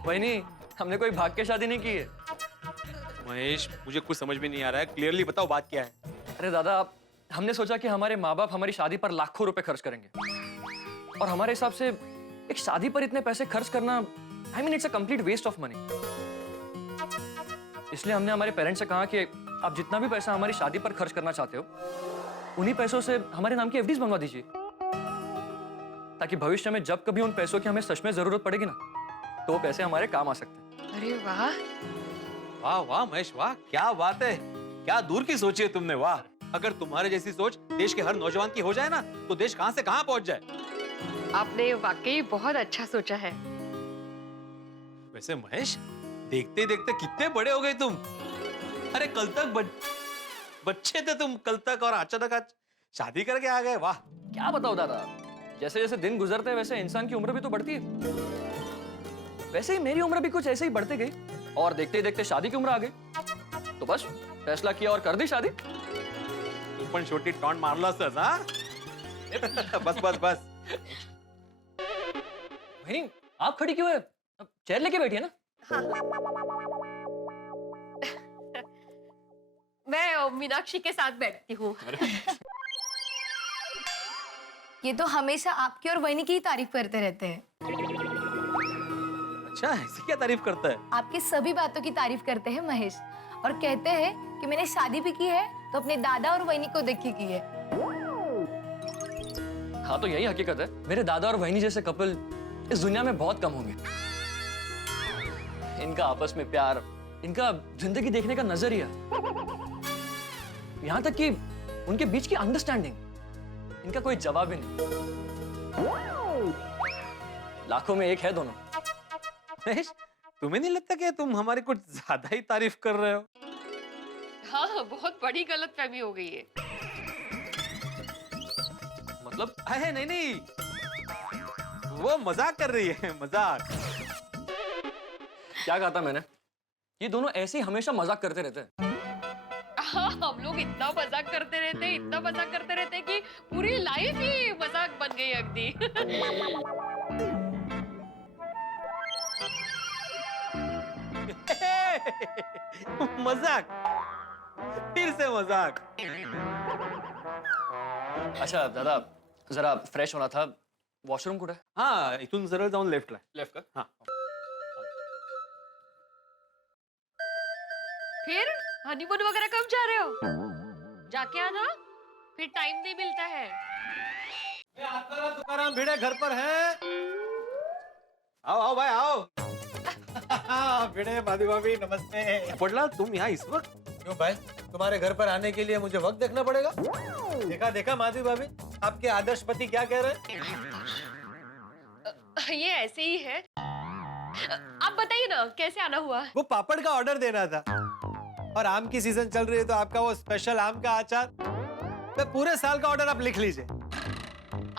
वही नहीं, हमने कोई भाग के शादी नहीं की है। महेश, मुझे कुछ समझ में नहीं आ रहा है, क्लियरली बताओ बात क्या है। अरे दादा, हमने सोचा कि हमारे माँ बाप हमारी शादी पर लाखों रुपए खर्च करेंगे, और हमारे हिसाब से एक शादी पर इतने पैसे खर्च करना, I mean it's a complete waste of money. इसलिए हमने हमारे पेरेंट्स से कहा कि आप जितना भी पैसा हमारी शादी पर खर्च करना चाहते हो, उन्हीं पैसों से हमारे नाम की एफडीज बनवा दीजिए, ताकि भविष्य में जब कभी उन पैसों की हमें सच में जरूरत पड़ेगी ना, तो वो पैसे हमारे काम आ सकते हैं। अरे वाह, वाह वाह महेश वाह, क्या बात है, क्या दूर की सोची है तुमने, वाह। अगर तुम्हारे जैसी सोच देश के हर नौजवान की हो जाए ना, तो देश कहां से कहां पहुंच जाए। आपने वाकई बहुत अच्छा सोचा है। वैसे महेश, देखते देखते कितने बड़े हो गए तुम। अरे कल तक बच्चे थे तुम, कल तक, और अचानक आज शादी करके आ गए, वाह। क्या बताओ दादा, जैसे जैसे दिन गुजरते हैं वैसे इंसान की उम्र भी तो बढ़ती है। वैसे ही मेरी उम्र भी कुछ ऐसे ही बढ़ते गई, और देखते ही देखते शादी की उम्र आ गई, तो बस फैसला किया और कर दी शादी। तू पण छोटी टॉन्ट मारलास, हाँ? बस बस बस। वही, आप खड़ी क्यों है? चेयर लेके बैठी है ना। मैं मीनाक्षी के साथ बैठती हूँ। ये तो हमेशा आपकी और वैनी की ही तारीफ करते रहते हैं। अच्छा, ऐसी क्या तारीफ करता है? आपकी सभी बातों की तारीफ करते हैं महेश, और कहते हैं कि मैंने शादी भी की है तो अपने दादा और वैनी को देख के की है। हाँ, तो यही हकीकत है। मेरे दादा और वहिनी जैसे कपल इस दुनिया में बहुत कम होंगे। इनका आपस में प्यार, इनका जिंदगी देखने का नजरिया, यहाँ तक कि उनके बीच की अंडरस्टैंडिंग, इनका कोई जवाब ही नहीं। लाखों में एक है दोनों। महेश, तुम्हें नहीं लगता कि तुम हमारी कुछ ज्यादा ही तारीफ कर रहे हो? हाँ, बहुत बड़ी गलतफहमी हो गई है। मतलब है नहीं नहीं, वो मजाक कर रही है, मजाक। क्या कहा था मैंने? ये दोनों ऐसे ही हमेशा मजाक करते रहते हैं। हाँ, हम लोग इतना मजाक करते रहते हैं, इतना मजाक करते रहते हैं कि पूरी लाइफ ही मजाक बन गई अगदी। मजाक, फिर से मजाक। अच्छा दादा, जरा फ्रेश होना था, वॉशरूम कुठे? हाँ, इथून सरळ जाऊन लेफ्टला। लेफ्ट का? हाँ। फिर हनीमून वगैरह कब जा रहे हो? जाके आना, फिर टाइम नहीं मिलता है। तुकाराम भिड़े घर पर है? आओ आओ भाई आओ। भिड़े माधवी भाभी नमस्ते। पड़ला, तुम यहाँ इस वक्त? क्यों भाई, तुम्हारे घर पर आने के लिए मुझे वक्त देखना पड़ेगा? देखा देखा माधवी भाभी, आपके आदर्श पति क्या कह रहे हैं? ये ऐसे ही है। आप बताइए ना, कैसे आना हुआ? वो पापड़ का ऑर्डर देना था, और आम की सीजन चल रही है तो आपका वो स्पेशल आम का अचार, तो पूरे साल का ऑर्डर आप लिख लीजिए।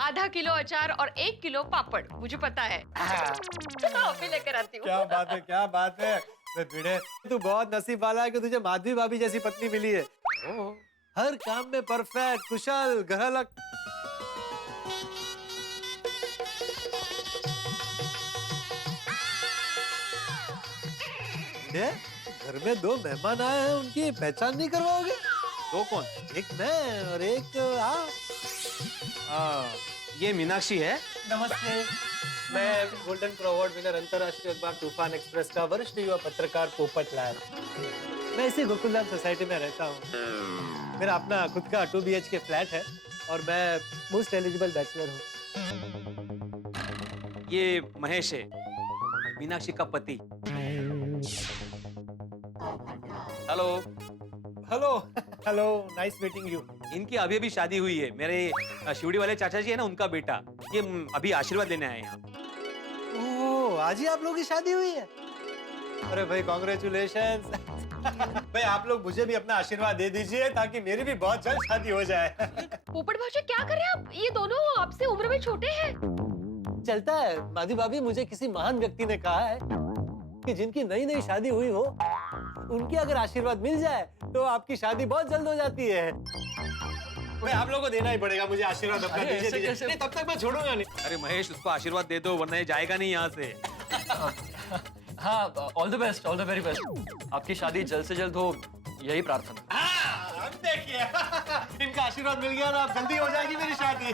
आधा किलो अचार और 1 किलो पापड़, मुझे पता है। अभी लेकर आती हूँ। क्या बात है, क्या बात है। भिड़े, तू बहुत नसीब वाला है कि तुझे माधवी भाभी जैसी पत्नी मिली है। हर काम में परफेक्ट, कुशल, ग्रहलक। घर में 2 मेहमान आए हैं, उनकी पहचान नहीं करवाओगे? 2 कौन? एक मैं और एक आप। ये मीनाक्षी है। नमस्ते, मैं गोल्डन क्रो अवार्ड विनर अंतर्राष्ट्रीय अखबार तूफान एक्सप्रेस का वरिष्ठ युवा पत्रकार पोपट लाल। मैं इसी गोकुलधाम सोसाइटी में रहता हूँ। मेरा अपना खुद का 2 BHK फ्लैट है, और मैं मोस्ट एलिजिबल बैचलर हूँ। ये महेश है, मीनाक्षी का पति। Hello hello hello, nice meeting you. इनकी अभी अभी शादी हुई है। मेरे शिवड़ी वाले चाचा जी है ना, उनका बेटा। ये अभी आशीर्वाद लेने आए यहाँ। ओह, आज ही आप लोगों की शादी हुई है? अरे भाई, कॉन्ग्रेचुलेशंस। भाई, आप लोग मुझे भी अपना आशीर्वाद दे दीजिए, ताकि मेरी भी बहुत जल्द शादी हो जाए। पोपट भाषा, क्या कर रहे हैं आप? ये दोनों आपसे उम्र में छोटे हैं। चलता है माधवी भाभी, मुझे किसी महान व्यक्ति ने कहा है कि जिनकी नई नई शादी हुई हो उनके अगर आशीर्वाद मिल जाए तो आपकी शादी बहुत जल्द हो जाती है। भाई आप लोगों को देना ही पड़ेगा मुझे आशीर्वाद अपना। अरे, ऐसे दीजिए कैसे? नहीं, तब तक मैं छोड़ूंगा नहीं। अरे महेश, उसको आशीर्वाद दे दो वरना ये जाएगा नहीं यहाँ से। हाँ, all the best, all the very best. आपकी शादी जल्द से जल्द हो, यही प्रार्थना। अब देखिए इनका आशीर्वाद मिल गया ना, अब जल्दी हो जाएगी मेरी शादी।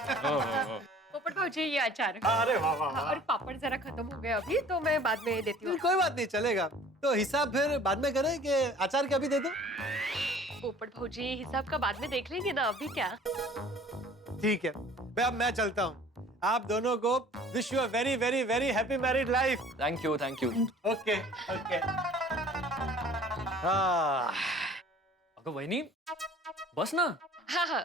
पोपट भाजी ये अचार। अरे वाह वाह वाह। और पापड़ जरा खत्म हो गया अभी, तो मैं बाद में देती हूँ। कोई बात नहीं, चलेगा। तो हिसाब फिर बाद में करें कि अचार क्या भी दे दो? पोपट भाजी हिसाब का बाद में देख लेंगे ना, अभी क्या। ठीक है भाई, अब मैं चलता हूँ। आप दोनों को wish you a very very very happy married life. Thank you, thank you. Okay okay. हाँ अगर वही बस ना। हाँ हाँ,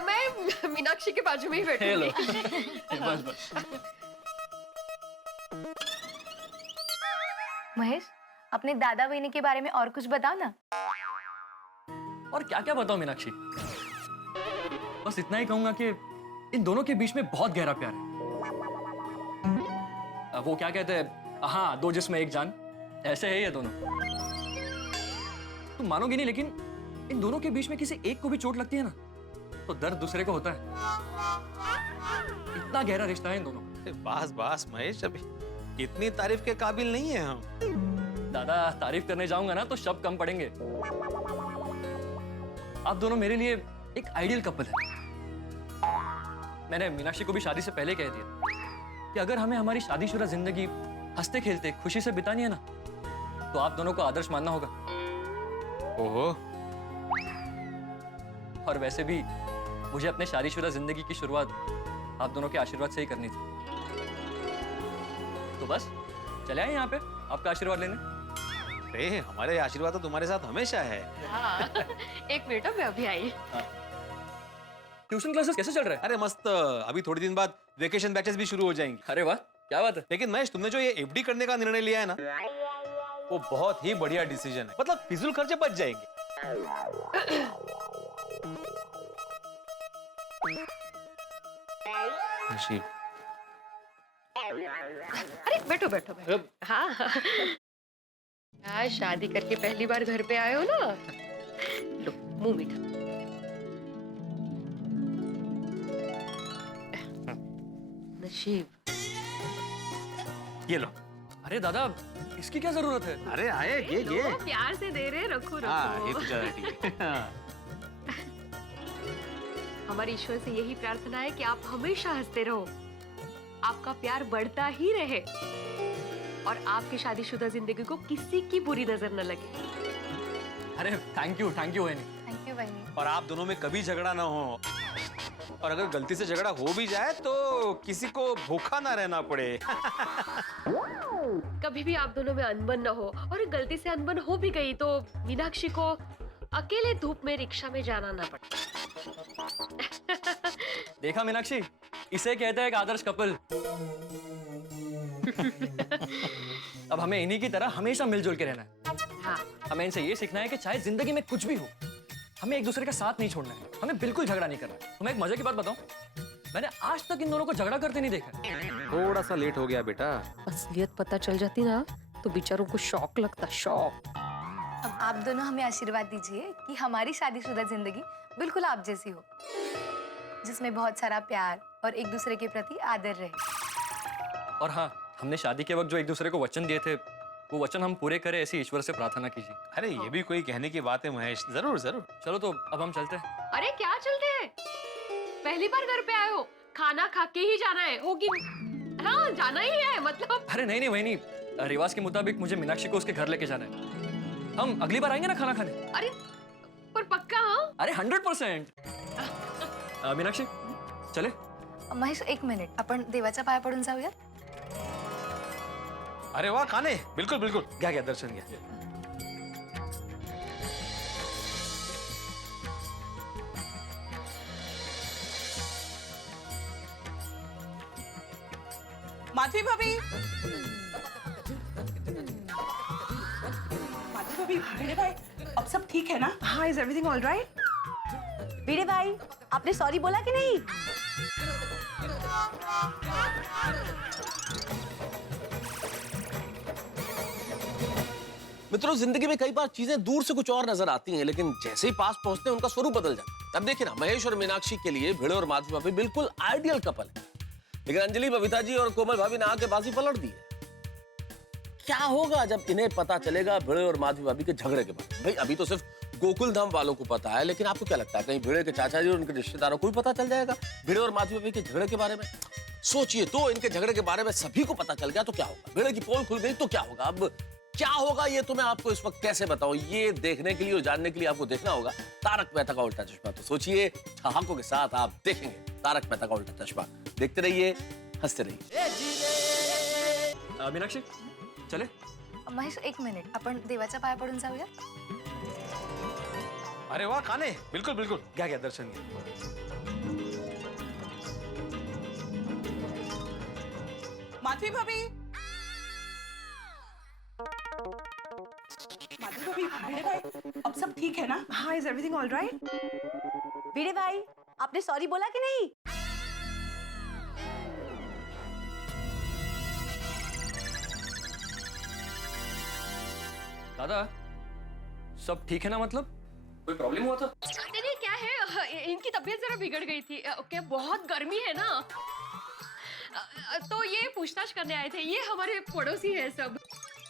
मैं मीनाक्षी के बाजू में ही हेलो। बैठूंगी। बस बस। महेश, अपने दादा बहनी के बारे में और कुछ बताओ ना। और क्या क्या बताऊं मीनाक्षी, बस इतना ही कहूंगा कि इन दोनों के बीच में बहुत गहरा प्यार है। वो क्या कहते हैं, हाँ, दो जिस्म एक जान, ऐसे है ये दोनों। तुम मानोगे नहीं, लेकिन इन दोनों के बीच में किसी एक को भी चोट लगती है ना, तो दर्द दूसरे को होता है। इतना गहरा रिश्ता है इन दोनों। बस बस महेश, अभी इतनी तारीफ के काबिल नहीं है हम। दादा, तारीफ करने जाऊंगा ना तो शब्द कम पड़ेंगे। आप दोनों मेरे लिए एक आइडियल कपल है। मैंने मीनाक्षी को भी शादी से पहले कह दिया कि अगर हमें हमारी शादीशुदा जिंदगी हंसते खेलते खुशी से बितानी है ना, तो आप दोनों को आदर्श मानना होगा। ओहो। और वैसे भी मुझे अपने शादीशुदा जिंदगी की शुरुआत आप दोनों के आशीर्वाद से ही करनी थी। तो बस चले आए यहाँ पे आपका आशीर्वाद लेने। अरे हमारे आशीर्वाद तो तुम्हारे साथ हमेशा है। हाँ, एक मिनट, मैं अभी आई। ट्यूशन क्लासेस कैसे चल रहे हैं? अरे मस्त, अभी थोड़ी दिन बाद वेकेशन बैचेस भी शुरू हो जाएंगी। अरे वाह, क्या बात है। लेकिन महेश, तुमने जो ये एफडी करने का निर्णय लिया है ना, वो बहुत ही बढ़िया डिसीजन है। मतलब फिजूल खर्चे बच जाएंगे। अरे बैठो बैठो बैठो। हाँ हाँ। यार, शादी करके पहली बार घर पे आए हो ना, लो मुंह मीठा। नशीब। ये लो। अरे दादा, इसकी क्या जरूरत है? अरे आए, ये प्यार से दे रहे, रखो रखो। हाँ, ये तो ज़्यादा ठीक है। हमारी ईश्वर से यही प्रार्थना है कि आप हमेशा हंसते रहो, आपका प्यार बढ़ता ही रहे और आपकी शादीशुदा जिंदगी को किसी की बुरी नजर न लगे। अरे thank you Waini. Thank you बहनी। और आप दोनों में कभी झगड़ा ना हो, और अगर गलती से झगड़ा हो भी जाए तो किसी को भूखा ना रहना पड़े। कभी भी आप दोनों में अनबन न हो, और गलती से अनबन हो भी गई तो मीनाक्षी को अकेले धूप में रिक्शा में जाना ना पड़े। देखा मीनाक्षी, इसे कहते हैं एक आदर्श कपल। अब हमें इन्हीं की तरह हमेशा मिलजुल के रहना है। हाँ। हमें इनसे ये सीखना है कि चाहे जिंदगी में कुछ भी हो, हमें एक दूसरे का साथ नहीं छोड़ना है, हमें बिल्कुल झगड़ा नहीं करना है। तुम्हें एक मजे की बात बताऊं, मैंने आज तक इन दोनों को झगड़ा करते नहीं देखा। थोड़ा सा लेट हो गया बेटा। असलियत पता चल जाती ना तो बेचारों को शॉक लगता, शॉक। अब आप दोनों हमें आशीर्वाद दीजिए कि हमारी शादीशुदा जिंदगी बिल्कुल आप जैसी हो, जिसमें बहुत सारा प्यार और एक दूसरे के प्रति आदर रहे। और हाँ, हमने शादी के वक्त जो एक दूसरे को वचन दिए थे, वो वचन हम पूरे करें, ऐसी ईश्वर से प्रार्थना कीजिए। अरे ये भी कोई कहने की बात है महेश, जरूर जरूर। चलो तो अब हम चलते हैं। अरे क्या चलते हैं, पहली बार घर पे आए हो, खाना खा के ही जाना है, होगी। हाँ जाना ही है मतलब। अरे नहीं वही नहीं, रिवाज के मुताबिक मुझे मीनाक्षी को उसके घर लेके जाना है। हम अगली बार आएंगे ना खाना खाने। अरे पर पक्का? हाँ अरे 100%। मीनाक्षी चले। महेश एक मिनिट, आपण देवाच्या पाया पडून जाऊया। अरे वाह काने, बिल्कुल बिल्कुल, गया दर्शन गया। माधवी भाभी, भिड़े भाई, अब सब ठीक है ना? हाँ, इज एवरीथिंग ऑल राइट? भिड़े भाई, आपने सॉरी बोला कि नहीं? मित्रों, जिंदगी में कई बार चीजें दूर से कुछ और नजर आती हैं, लेकिन जैसे ही पास पहुंचते हैं उनका स्वरूप बदल जाता है। अब देखिए ना, महेश और मीनाक्षी के लिए भिड़े और माधवी भाभी बिल्कुल आइडियल कपल है, लेकिन अंजलि, बबीता जी और कोमल भाभी ने आके बाजी पलट दी है। क्या होगा जब इन्हें पता चलेगा भिड़े और माधवी भाभी के झगड़े के बारे में? भाई अभी तो सिर्फ गोकुल धाम वालों को पता है, लेकिन आपको क्या लगता है कहीं भिड़े के चाचा जी और उनके रिश्तेदारों को भी पता चल जाएगा भिड़े और माधवी भाभी के झगड़े के बारे में? सोचिए तो, इनके झगड़े के बारे में सभी को पता चल गया तो क्या होगा? भिड़े की पोल खुल गई तो क्या होगा? अब क्या होगा ये तो मैं आपको इस वक्त कैसे बताऊं? ये देखने के लिए और जानने के लिए आपको देखना होगा तारक मेहता का उल्टा चश्मा। तो सोचिए, ठहाकों के साथ आप देखेंगे तारक मेहता का उल्टा चश्मा। देखते रहिए, हंसते रहिए। मीनाक्षी चले? महेश, एक मिनिट, आपण देवाच्या पाया पडून जाऊया? अरे वाह काने, बिल्कुल बिल्कुल, क्या क्या दर्शन घ्या। माधवी भाभी, माधवी भाभी, भिड़े भाई, अब सब ठीक है ना? हाँ, इज एवरीथिंग ऑल राइट? भिड़े भाई, आपने सॉरी बोला कि नहीं? दादा, सब ठीक है ना? मतलब कोई प्रॉब्लम हुआ था? नहीं, क्या है, इनकी तबीयत जरा बिगड़ गई थी। ओके, बहुत गर्मी है ना, तो ये पूछताछ करने आए थे। ये हमारे पड़ोसी है सब,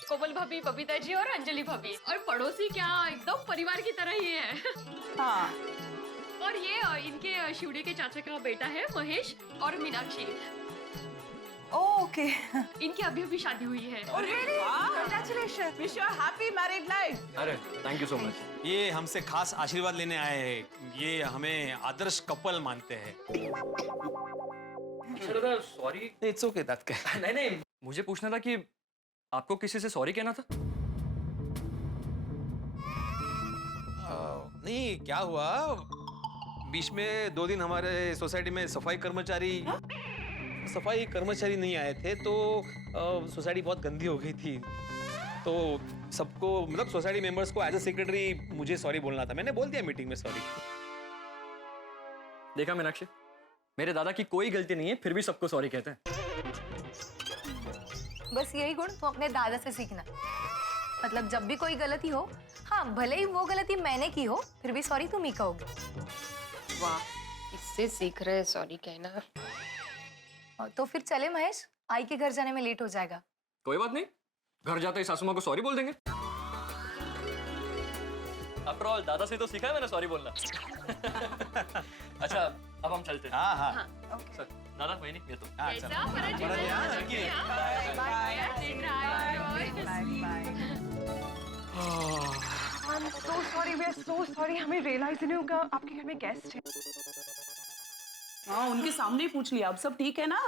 कोमल भाभी, बबीता जी और अंजलि भाभी। और पड़ोसी क्या, एकदम परिवार की तरह ही है। हाँ। और ये इनके शिवड़ी के चाचा का बेटा है महेश और मीनाक्षी। ओके। इनकी अभी अभी शादी हुई है। Congratulations. Wish you a happy married life. अरे थैंक यू सो मच। ये हमसे खास आशीर्वाद लेने आए हैं, ये हमें आदर्श कपल मानते हैं। दादा सॉरी। इट्स ओके, दैट क्या। नहीं, मुझे पूछना था कि आपको किसी से सॉरी कहना था? नहीं, क्या हुआ, बीच में 2 दिन हमारे सोसाइटी में सफाई कर्मचारी नहीं आए थे, तो सोसाइटी बहुत गंदी हो गई थी। तो सबको, मतलब सोसाइटी मेंबर्स को एज अ सेक्रेटरी मुझे सॉरी बोलना था। मैंने बोल दिया मीटिंग में सॉरी। देखा मीनाक्षी, मेरे दादा की कोई गलती नहीं है, फिर भी सबको सॉरी कहते हैं। बस यही गुण तो अपने दादा से सीखना। मतलब जब भी कोई गलती हो, हाँ भले ही वो गलती मैंने की हो, फिर भी सॉरी तुम ही कहोगे। वाह, इससे सीख रहे सॉरी कहना। तो फिर चले महेश, आई के घर जाने में लेट हो जाएगा। कोई बात नहीं, घर जाते ही सासू माँ को सॉरी बोल देंगे। आफ्टर ऑल दादा से तो सीखा है मैंने सॉरी बोलना। अच्छा, अब हम चलते हैं। हाँ। सर, दादा वही नहीं, ये तो। I'm so sorry, we are so sorry. हमें रियलाइज नहीं होगा आपके घर में गेस्ट है। हाँ, उनके सामने ही पूछ लिया। अब सब ठीक है ना?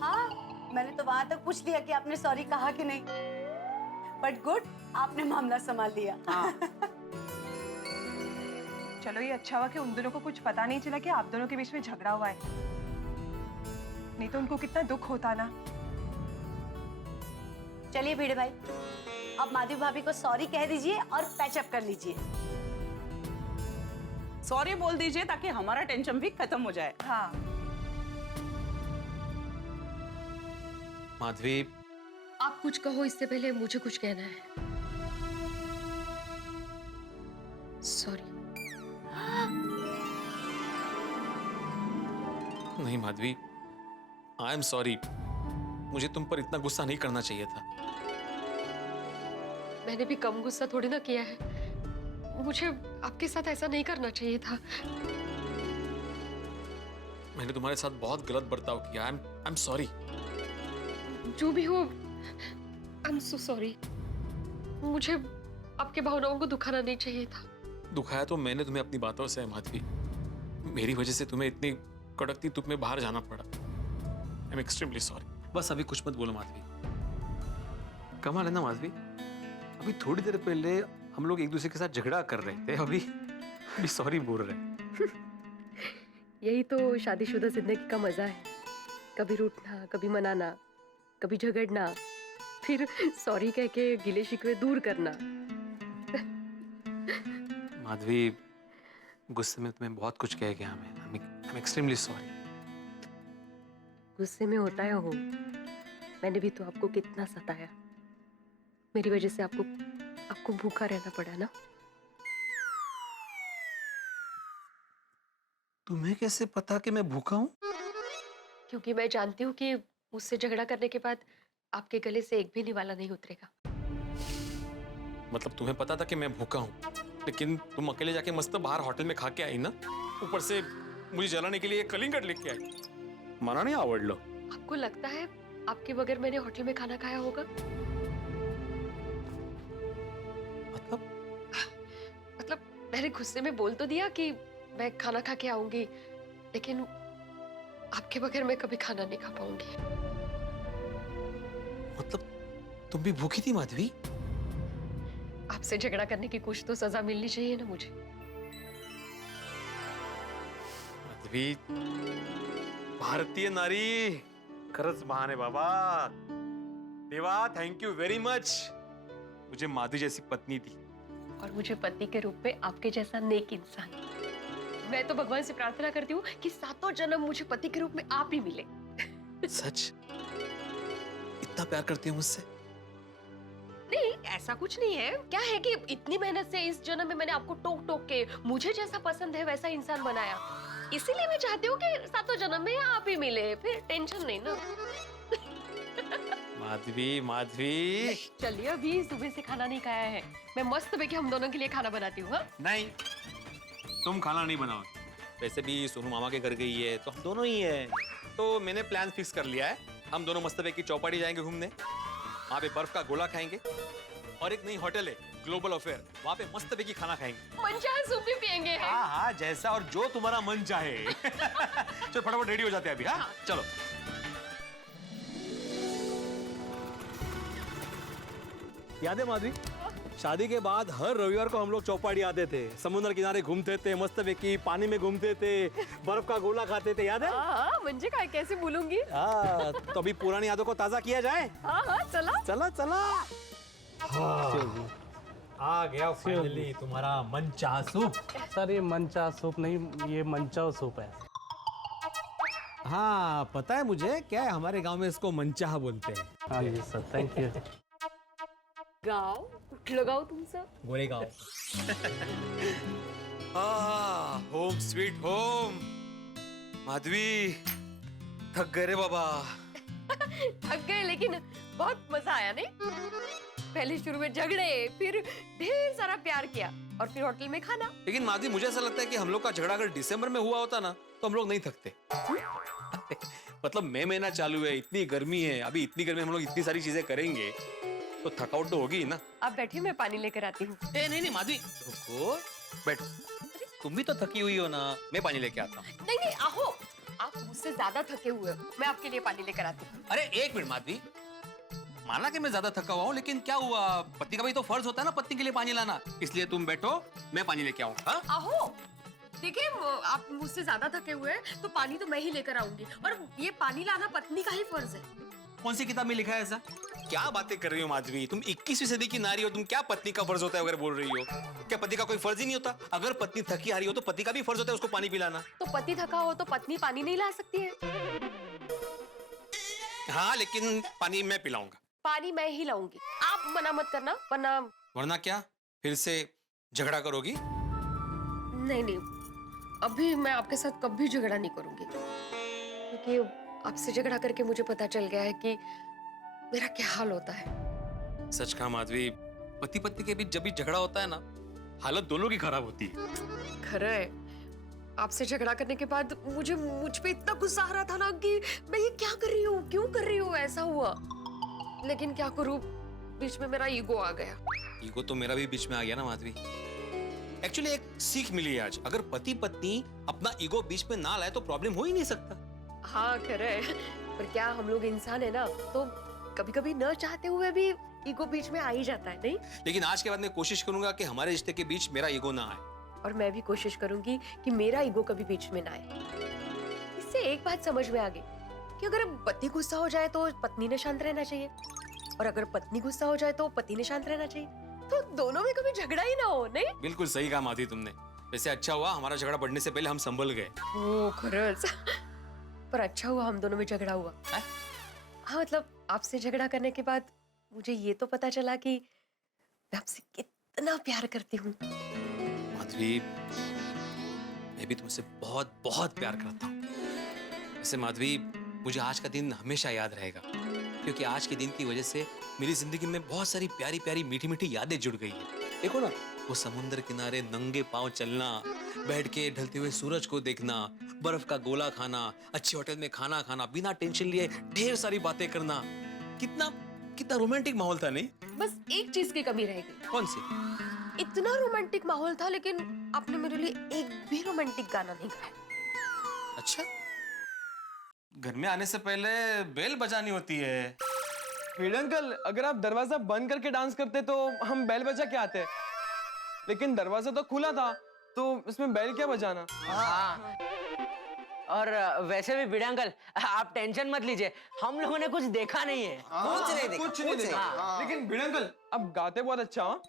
हाँ, मैंने तो वहां तक पूछ लिया कि आपने सॉरी कहा कि नहीं। बट गुड, आपने मामला संभाल लिया। हाँ। चलो, ये अच्छा हुआ कि उन दोनों को कुछ पता नहीं चला कि आप दोनों के बीच में झगड़ा हुआ है, नहीं तो उनको कितना दुख होता ना। चलिए भिड़े भाई, अब माधवी भाभी को सॉरी कह दीजिए और पैचअप कर लीजिए। सॉरी बोल दीजिए ताकि हमारा टेंशन भी खत्म हो जाए। हाँ। माधवी, आप कुछ कहो, इससे पहले मुझे कुछ कहना है। सॉरी। नहीं माधवी, आई एम सॉरी। मुझे तुम पर इतना गुस्सा नहीं करना चाहिए था। मैंने भी कम गुस्सा थोड़ी ना किया है। मुझे आपके साथ ऐसा नहीं करना चाहिए था। मैंने तुम्हारे साथ बहुत गलत बर्ताव किया। I am sorry. जो भी हो, आई एम सो सॉरी। मुझे आपके भावनाओं को दुखाना नहीं चाहिए था। दुखाया तो मैंने तुम्हें अपनी बातों से, माधवी। मेरी वजह से तुम्हें इतनी कड़कती धूप में बाहर जाना पड़ा। I am extremely sorry. बस अभी कुछ मत बोलो माधवी। कमाल है ना माधवी, अभी थोड़ी देर पहले हम लोग एक दूसरे के साथ झगड़ा कर रहे थे, अभी सॉरी बोल रहे हैं। यही तो शादीशुदा जिंदगी का मजा है। कभी रूठना, कभी मनाना, कभी झगड़ना, फिर सॉरी कह के गिले शिकवे दूर करना। माधवी, गुस्से में तुम्हें बहुत कुछ कह गया मैं। I am extremely sorry. गुस्से में होता है मैंने भी तो आपको कितना सताया। मेरी वजह से आपको आपको भूखा रहना पड़ा ना? तुम्हें कैसे पता कि मैं भूखा हूँ? क्योंकि मैं जानती हूँ कि मुझसे झगड़ा करने के बाद आपके गले से एक भी निवाला नहीं उतरेगा। मतलब तुम्हें पता था कि मैं भूखा हूँ, लेकिन तुम अकेले जाके मस्त बाहर होटल में खा के आई ना, ऊपर से मुझे जलाने के लिए कलिंगड़ लेके आई। माना नहीं आवड़लो? आपको लगता है आपके बगैर मैंने होटल में खाना खाया होगा? मतलब मैंने गुस्से में बोल तो दिया कि मैं खाना खा के आऊंगी, लेकिन आपके बगैर मैं कभी खाना नहीं खा पाऊंगी। मतलब तुम भी भूखी थी माधवी? आपसे झगड़ा करने की कुछ तो सजा मिलनी चाहिए ना मुझे। माधवी, भारतीय नारी, खरंच महान है बाबा। देवा, थैंक यू वेरी मच, मुझे माधवी जैसी पत्नी दी। और मुझे पति के रूप में आपके जैसा नेक इंसान। मैं तो भगवान से प्रार्थना करती हूँ कि सातों जन्म मुझे पति के रूप में आप ही मिले। सच? इतना प्यार करती हो मुझसे? नहीं, ऐसा कुछ नहीं है। क्या है कि इतनी मेहनत से इस जन्म में मैंने आपको टोक टोक के मुझे जैसा पसंद है वैसा इंसान बनाया, इसीलिए मैं चाहती हूँ कि सातों जन्म में आप ही मिले, फिर टेंशन नहीं ना। माधवी, माधवी, चलिए, अभी सुबह से खाना नहीं खाया है, मैं मस्त बेके हम दोनों के लिए खाना बनाती हूँ। नहीं, तुम खाना नहीं बनाओगे। वैसे भी सोनू मामा के घर गई है तो हम दोनों ही है, तो मैंने प्लान फिक्स कर लिया है। हम दोनों मस्त बेकी चौपाटी जाएंगे घूमने, वहाँ पे बर्फ का गोला खाएंगे, और एक नई होटल है ग्लोबल अफेयर, वहाँ पे मस्त बेकी खाना खाएंगे। मन चाहे सूप भी पियेंगे। हाँ हाँ, जैसा और जो तुम्हारा मन चाहे। चलो फटाफट रेडी हो जाते हैं अभी। हाँ चलो। याद है माधवी, शादी के बाद हर रविवार को हम लोग चौपाटी आते थे, समुद्र किनारे घूमते थे, मस्त बेकी पानी में घूमते थे, बर्फ का गोला खाते थे, याद है? हाँ, मुझे कैसे भूलूंगी। हाँ, तो अभी पुरानी यादों को ताजा किया जाए। हाँ, चला चला चला। हाँ, आ गया फाइनली तुम्हारा मनचाहा सूप। सर ये मनचाहा सूप नहीं, ये मनचाओ सूप है। हाँ पता है मुझे, क्या है हमारे गांव में इसको मनचाहा बोलते हैं। हाँ जी सर, थैंक यू। गाँव कुठलं गाव तुमचं? Goregaon. Home sweet home. Madhavi, थक गए रे बाबा। थक गए, लेकिन बहुत मजा आया नहीं? पहले शुरू में झगड़े, फिर ढेर सारा प्यार किया, और फिर होटल में खाना। लेकिन माधवी, मुझे ऐसा लगता है कि हम लोग का झगड़ा अगर दिसंबर में हुआ होता ना, तो हम लोग नहीं थकते। मतलब मई महीना चालू है, इतनी गर्मी है, अभी इतनी गर्मी में हम लोग इतनी सारी चीजें करेंगे तो थकावट तो होगी ना। आप बैठिए, मैं पानी लेकर आती हूँ। नहीं माधवी, रुको, बैठो। तुम भी तो थकी हुई हो ना, मैं पानी लेके आता हूँ। नहीं, आहो, आप मुझसे ज्यादा थके हुए हो, मैं आपके लिए पानी लेकर आती हूँ। अरे एक मिनट माधवी, माना कि मैं ज्यादा थका हुआ हूँ, लेकिन क्या हुआ, पत्नी का भी तो फर्ज होता है ना पत्नी के लिए पानी लाना। इसलिए तुम बैठो, मैं पानी लेके आऊँ। हाँ? आहो, देखिए, आप मुझसे ज्यादा थके हुए हैं तो पानी तो मैं ही लेकर आऊंगी, और ये पानी लाना पत्नी का ही फर्ज है। कौन सी किताब में लिखा है ऐसा? क्या बातें कर रही हो माधवी, तुम 21वीं सदी की नारी हो, तुम क्या पत्नी का फर्ज होता है अगर बोल रही हो? क्या पति का कोई फर्ज ही नहीं होता? अगर पत्नी थकी हारी हो तो पति का भी फर्ज होता है उसको पानी पिलाना। तो पति थका हो तो पत्नी पानी नहीं ला सकती है? हाँ, लेकिन पानी मैं पिलाऊंगा। पानी मैं ही लाऊंगी, आप मना मत करना, वरना क्या फिर से झगड़ा करोगी? नहीं, अभी मैं आपके साथ कभी झगड़ा नहीं करूंगी, क्योंकि आपसे झगड़ा करके मुझे पता चल गया है कि मेरा क्या हाल होता है। सच कहा माधवी, पति पत्नी के बीच जब भी झगड़ा होता है ना, हालत दोनों की खराब होती है। खरा है, आपसे झगड़ा करने के बाद मुझ पे इतना गुस्सा आ रहा था ना कि मैं ये क्या कर रही हूँ, क्यों कर रही हूँ, ऐसा हुआ। लेकिन क्या करूँ, बीच में मेरा ईगो आ गया। ईगो तो मेरा भी बीच में आ गया ना माधवी। एक्चुअली एक सीख मिली है आज, अगर पति पत्नी अपना ईगो बीच में ना लाए तो प्रॉब्लम हो ही नहीं सकता। हाँ खरा है, पर क्या हम लोग इंसान है ना, तो कभी कभी न चाहते हुए भी ईगो बीच में आ ही जाता है, नहीं? लेकिन आज के बाद मैं कोशिश करूंगा कि हमारे रिश्ते के बीच मेरा ईगो ना आए। और मैं भी कोशिश करूंगी कि मेरा ईगो कभी बीच में ना आए। इससे एक बात समझ में आ गई कि अगर पति गुस्सा हो जाए तो पत्नी ने शांत रहना चाहिए, और अगर पत्नी गुस्सा हो जाए तो पति ने शांत रहना चाहिए, तो दोनों में कभी झगड़ा ही ना हो, नहीं? बिल्कुल सही कहा माधवी तुमने। वैसे अच्छा हुआ हमारा झगड़ा बढ़ने से पहले हम संभल गए। ओ खरच, पर अच्छा हुआ हम दोनों में झगड़ा हुआ। हाँ, मतलब आपसे झगड़ा करने के बाद मुझे ये तो पता चला कि मैं आपसे कितना प्यार करती हूँ। माधवी, मैं भी तुमसे बहुत बहुत प्यार करता हूँ। वैसे माधवी, मुझे आज का दिन हमेशा याद रहेगा, क्योंकि आज के दिन की वजह से मेरी जिंदगी में बहुत सारी प्यारी प्यारी मीठी मीठी यादें जुड़ गई है। देखो ना, वो समुद्र किनारे नंगे पांव चलना, बैठ के ढलते हुए सूरज को देखना, बर्फ का गोला खाना, अच्छे होटल में खाना खाना, बिना टेंशन लिए ढेर सारी बातें करना, कितना कितना रोमांटिक माहौल था, नहीं? बस एक चीज की कमी रह गई। कौन सी? इतना रोमांटिक माहौल था, लेकिन आपने मेरे लिए एक भी रोमांटिक गाना नहीं गाया। अच्छा, घर में आने से पहले बेल बजानी होती है। भिड़े अंकल, अगर आप दरवाजा बंद करके डांस करते तो हम बेल बजा के आते, लेकिन दरवाजा तो खुला था, तो इसमें बेल क्या बजाना? हाँ। और वैसे भी भिड़े अंकल, आप टेंशन मत लीजिए, हम लोगों ने कुछ देखा नहीं है। कुछ नहीं देखा। लेकिन भिड़े अंकल, आप गाते बहुत अच्छा हो।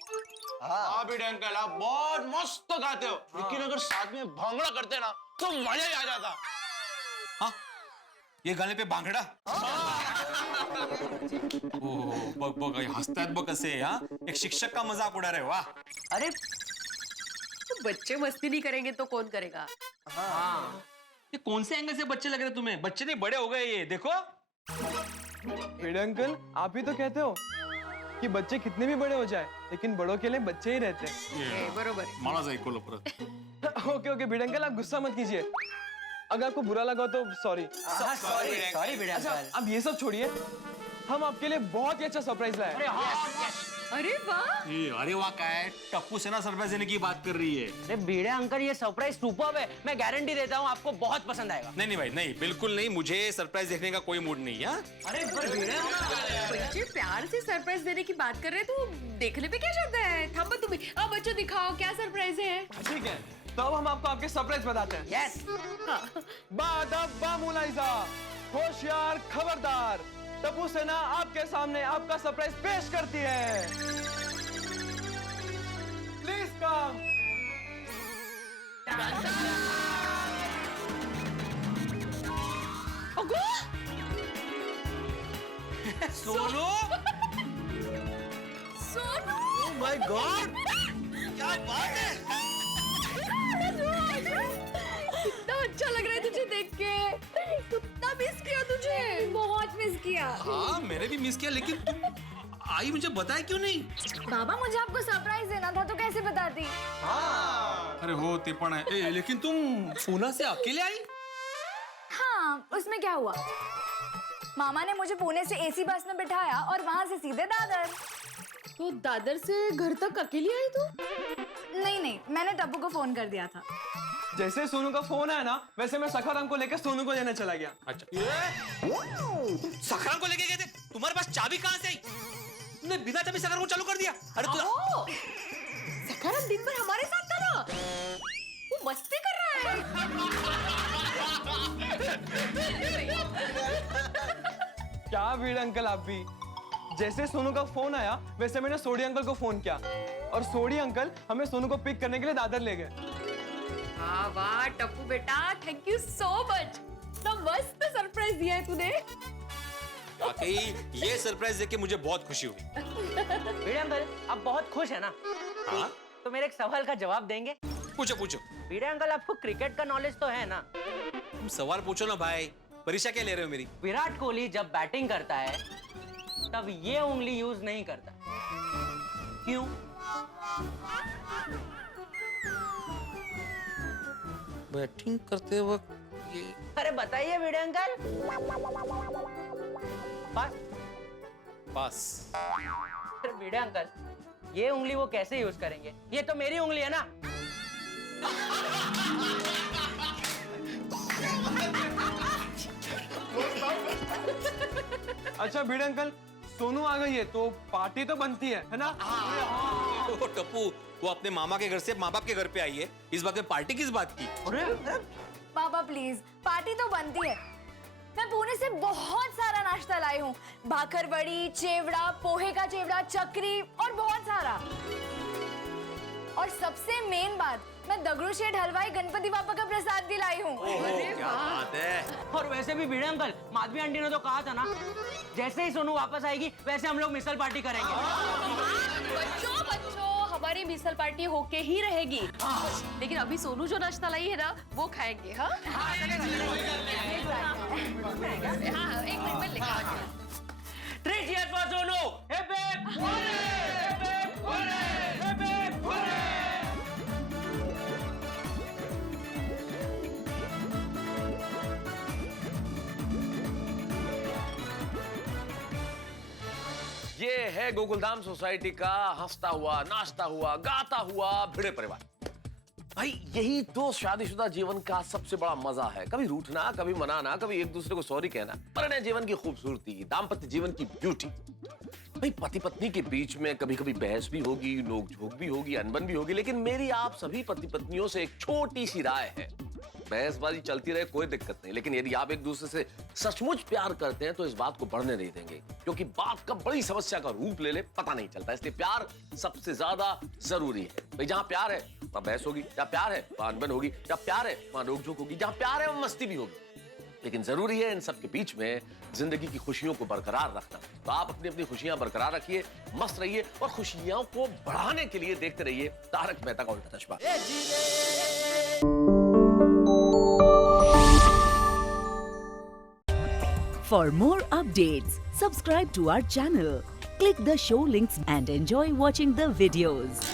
हाँ भिड़े अंकल, आप बहुत मस्त गाते हो, लेकिन अगर साथ में भांगड़ा करते ना तो मजा ही आ जाता। हाँ, ये गाने पे भांगड़ा? ओह, बघ बघ हसतायत बघ कसे, हाँ? एक शिक्षक का मजाक उड़ा रहे हो, वाह। अरे तो बच्चे मस्ती नहीं करेंगे तो कौन करेगा? हाँ। ये कौन से एंगल से बच्चे लग रहे तुम्हें? बच्चे नहीं, बड़े हो गए ये, देखो। भिड़े अंकल, आप ही तो कहते हो कि बच्चे कितने भी बड़े हो जाए, लेकिन बड़ों के लिए बच्चे ही रहते हैं। बरोबर। मलाच ऐकवलं परत। ओके ओके भिड़े अंकल, आप गुस्सा मत कीजिए। अगर आपको बुरा लगा तो सॉरी। सॉरी भिड़े अच्छा, अंकल। अब ये सब छोड़िए, हम आपके लिए बहुत ही अच्छा सरप्राइज लाए। अरे वाह! अरे वाह, क्या है? टप्पू सेना सरप्राइज देने की बात कर रही है। अरे भिड़े अंकल, ये सरप्राइज सुपर्ब है, मैं गारंटी देता हूँ आपको बहुत पसंद आएगा। नहीं नहीं भाई, नहीं, बिल्कुल नहीं, मुझे सरप्राइज देखने का कोई मूड नहीं है। अरे पर भिड़े अंकल, बच्चे प्यार से सरप्राइज देने की बात कर रहे हैं, तो देखने पे क्या जाता है? थांबो तुम्ही, अब बच्चों दिखाओ क्या सरप्राइज है। ठीक है, तो अब हम आपको आपके सरप्राइज बताते हैं। यस। बादब्बा मुलाइजा, होशियार खबरदार, टप्पू सेना आपके सामने आपका सरप्राइज पेश करती है। Please come. Sonu, Sonu, oh my God, क्या बात है! कितना अच्छा लग रहा है तुझे देख के। कितना मिस किया तुझे। बहुत मिस किया। हाँ, मैंने भी मिस किया, लेकिन तुम आई मुझे बताया क्यों नहीं? बाबा, मुझे आपको सरप्राइज देना था तो कैसे बताती? अरे हो, ते पण है। लेकिन तुम पूना से अकेले आई? हाँ, उसमें क्या हुआ? मामा ने मुझे पुणे से एसी बस में बिठाया और वहाँ से सीधे दादर। तो दादर से घर तक अकेली आई तू? नहीं नहीं, मैंने टप्पू को फोन कर दिया था। जैसे सोनू का फोन आया ना, वैसे मैं सखाराम को लेकर सोनू को लेने चला गया। अच्छा, सखाराम को लेके गए थे? तुम्हारे पास चाबी कहाँ से आई? तुमने बिना चाबी सखाराम को चालू कर दिया? अरे तू सखाराम दिन भर हमारे साथ था ना, वो मस्ती कर रहा है। क्या भिड़े अंकल, आप भी। जैसे सोनू का फोन आया, वैसे मैंने सोडी अंकल को फोन किया, और सोडी अंकल हमें सोनू को पिक करने के लिए दादर ले गए। वाह वाह टप्पू बेटा, थैंक यू सो मच। इतना मस्त सरप्राइज दिया है तूने। वाकई ये सरप्राइज देख के मुझे बहुत खुशी हुई। भिड़े अंकल, आप बहुत खुश है ना? हाँ? तो मेरे एक सवाल का जवाब देंगे? पूछो पूछो। भिड़े अंकल, आपको क्रिकेट का नॉलेज तो है ना? तुम सवाल पूछो ना भाई, परीक्षा क्या ले रहे हो मेरी? विराट कोहली जब बैटिंग करता है तब ये उंगली यूज नहीं करता, क्यों? बैटिंग करते वक्त ये... अरे बताइए भिड़े अंकल। पास। पास। अरे भिड़े अंकल, ये उंगली वो कैसे यूज करेंगे? ये तो मेरी उंगली है ना। अच्छा भिड़े अंकल, सोनू आ गई है तो पार्टी तो बनती है ना? ओ टप्पू, वो अपने मामा के घर से माँ बाप के घर पे आई है, इस बात में पार्टी किस बात की? पापा प्लीज, पार्टी तो बनती है। मैं पुणे से बहुत सारा नाश्ता लाई हूँ, भाकर बड़ी, चेवड़ा, पोहे का चेवड़ा, चक्री और बहुत सारा। और सबसे मेन बात, मैं दगड़ू शेठ हलवाई गणपति बापा का प्रसाद भी लाई हूँ। क्या बात है। और वैसे भी भिड़े अंकल, माधवी आंटी ने तो कहा था ना, जैसे ही सोनू वापस आएगी वैसे हम लोग मिसल पार्टी करेंगे। बच्चों पार्टी होके ही रहेगी। लेकिन अभी सोनू जो नाश्ता लाई है ना वो खाएंगे। हाँ एक मिनट में लेकर आती हूँ। 3 cheers for Sonu! Hip hip hooray! Hip hip hooray! Hip hip hooray! ये है गोकुलधाम सोसाइटी का हंसता हुआ, नाचता हुआ, गाता हुआ भिड़े परिवार। भाई यही तो शादीशुदा जीवन का सबसे बड़ा मजा है। कभी रूठना, कभी मनाना, कभी एक दूसरे को सॉरी कहना, परिणय जीवन की खूबसूरती, दाम्पत्य जीवन की ब्यूटी। भाई पति पत्नी के बीच में कभी कभी बहस भी होगी, नोक-झोंक भी होगी, अनबन भी होगी, लेकिन मेरी आप सभी पति पत्नियों से एक छोटी सी राय है। बहसबाजी चलती रहे कोई दिक्कत नहीं, लेकिन यदि आप एक दूसरे से सचमुच प्यार करते हैं तो इस बात को बढ़ने नहीं देंगे, क्योंकि बात कब बड़ी समस्या का रूप ले ले पता नहीं चलता। इसलिए प्यार सबसे ज्यादा जरूरी है। भाई जहां प्यार है वहां बहस होगी, जहां प्यार है वहां अनबन होगी, जहां प्यार है वहां नोक-झोंक होगी, जहां प्यार है वहां मस्ती भी होगी। लेकिन जरूरी है इन सब के बीच में जिंदगी की खुशियों को बरकरार रखना। तो आप अपनी अपनी खुशियां बरकरार रखिए, मस्त रहिए और खुशियों को बढ़ाने के लिए देखते रहिए तारक मेहता का उल्टा चश्मा। For more updates, subscribe to our channel, click the show links and enjoy watching the videos.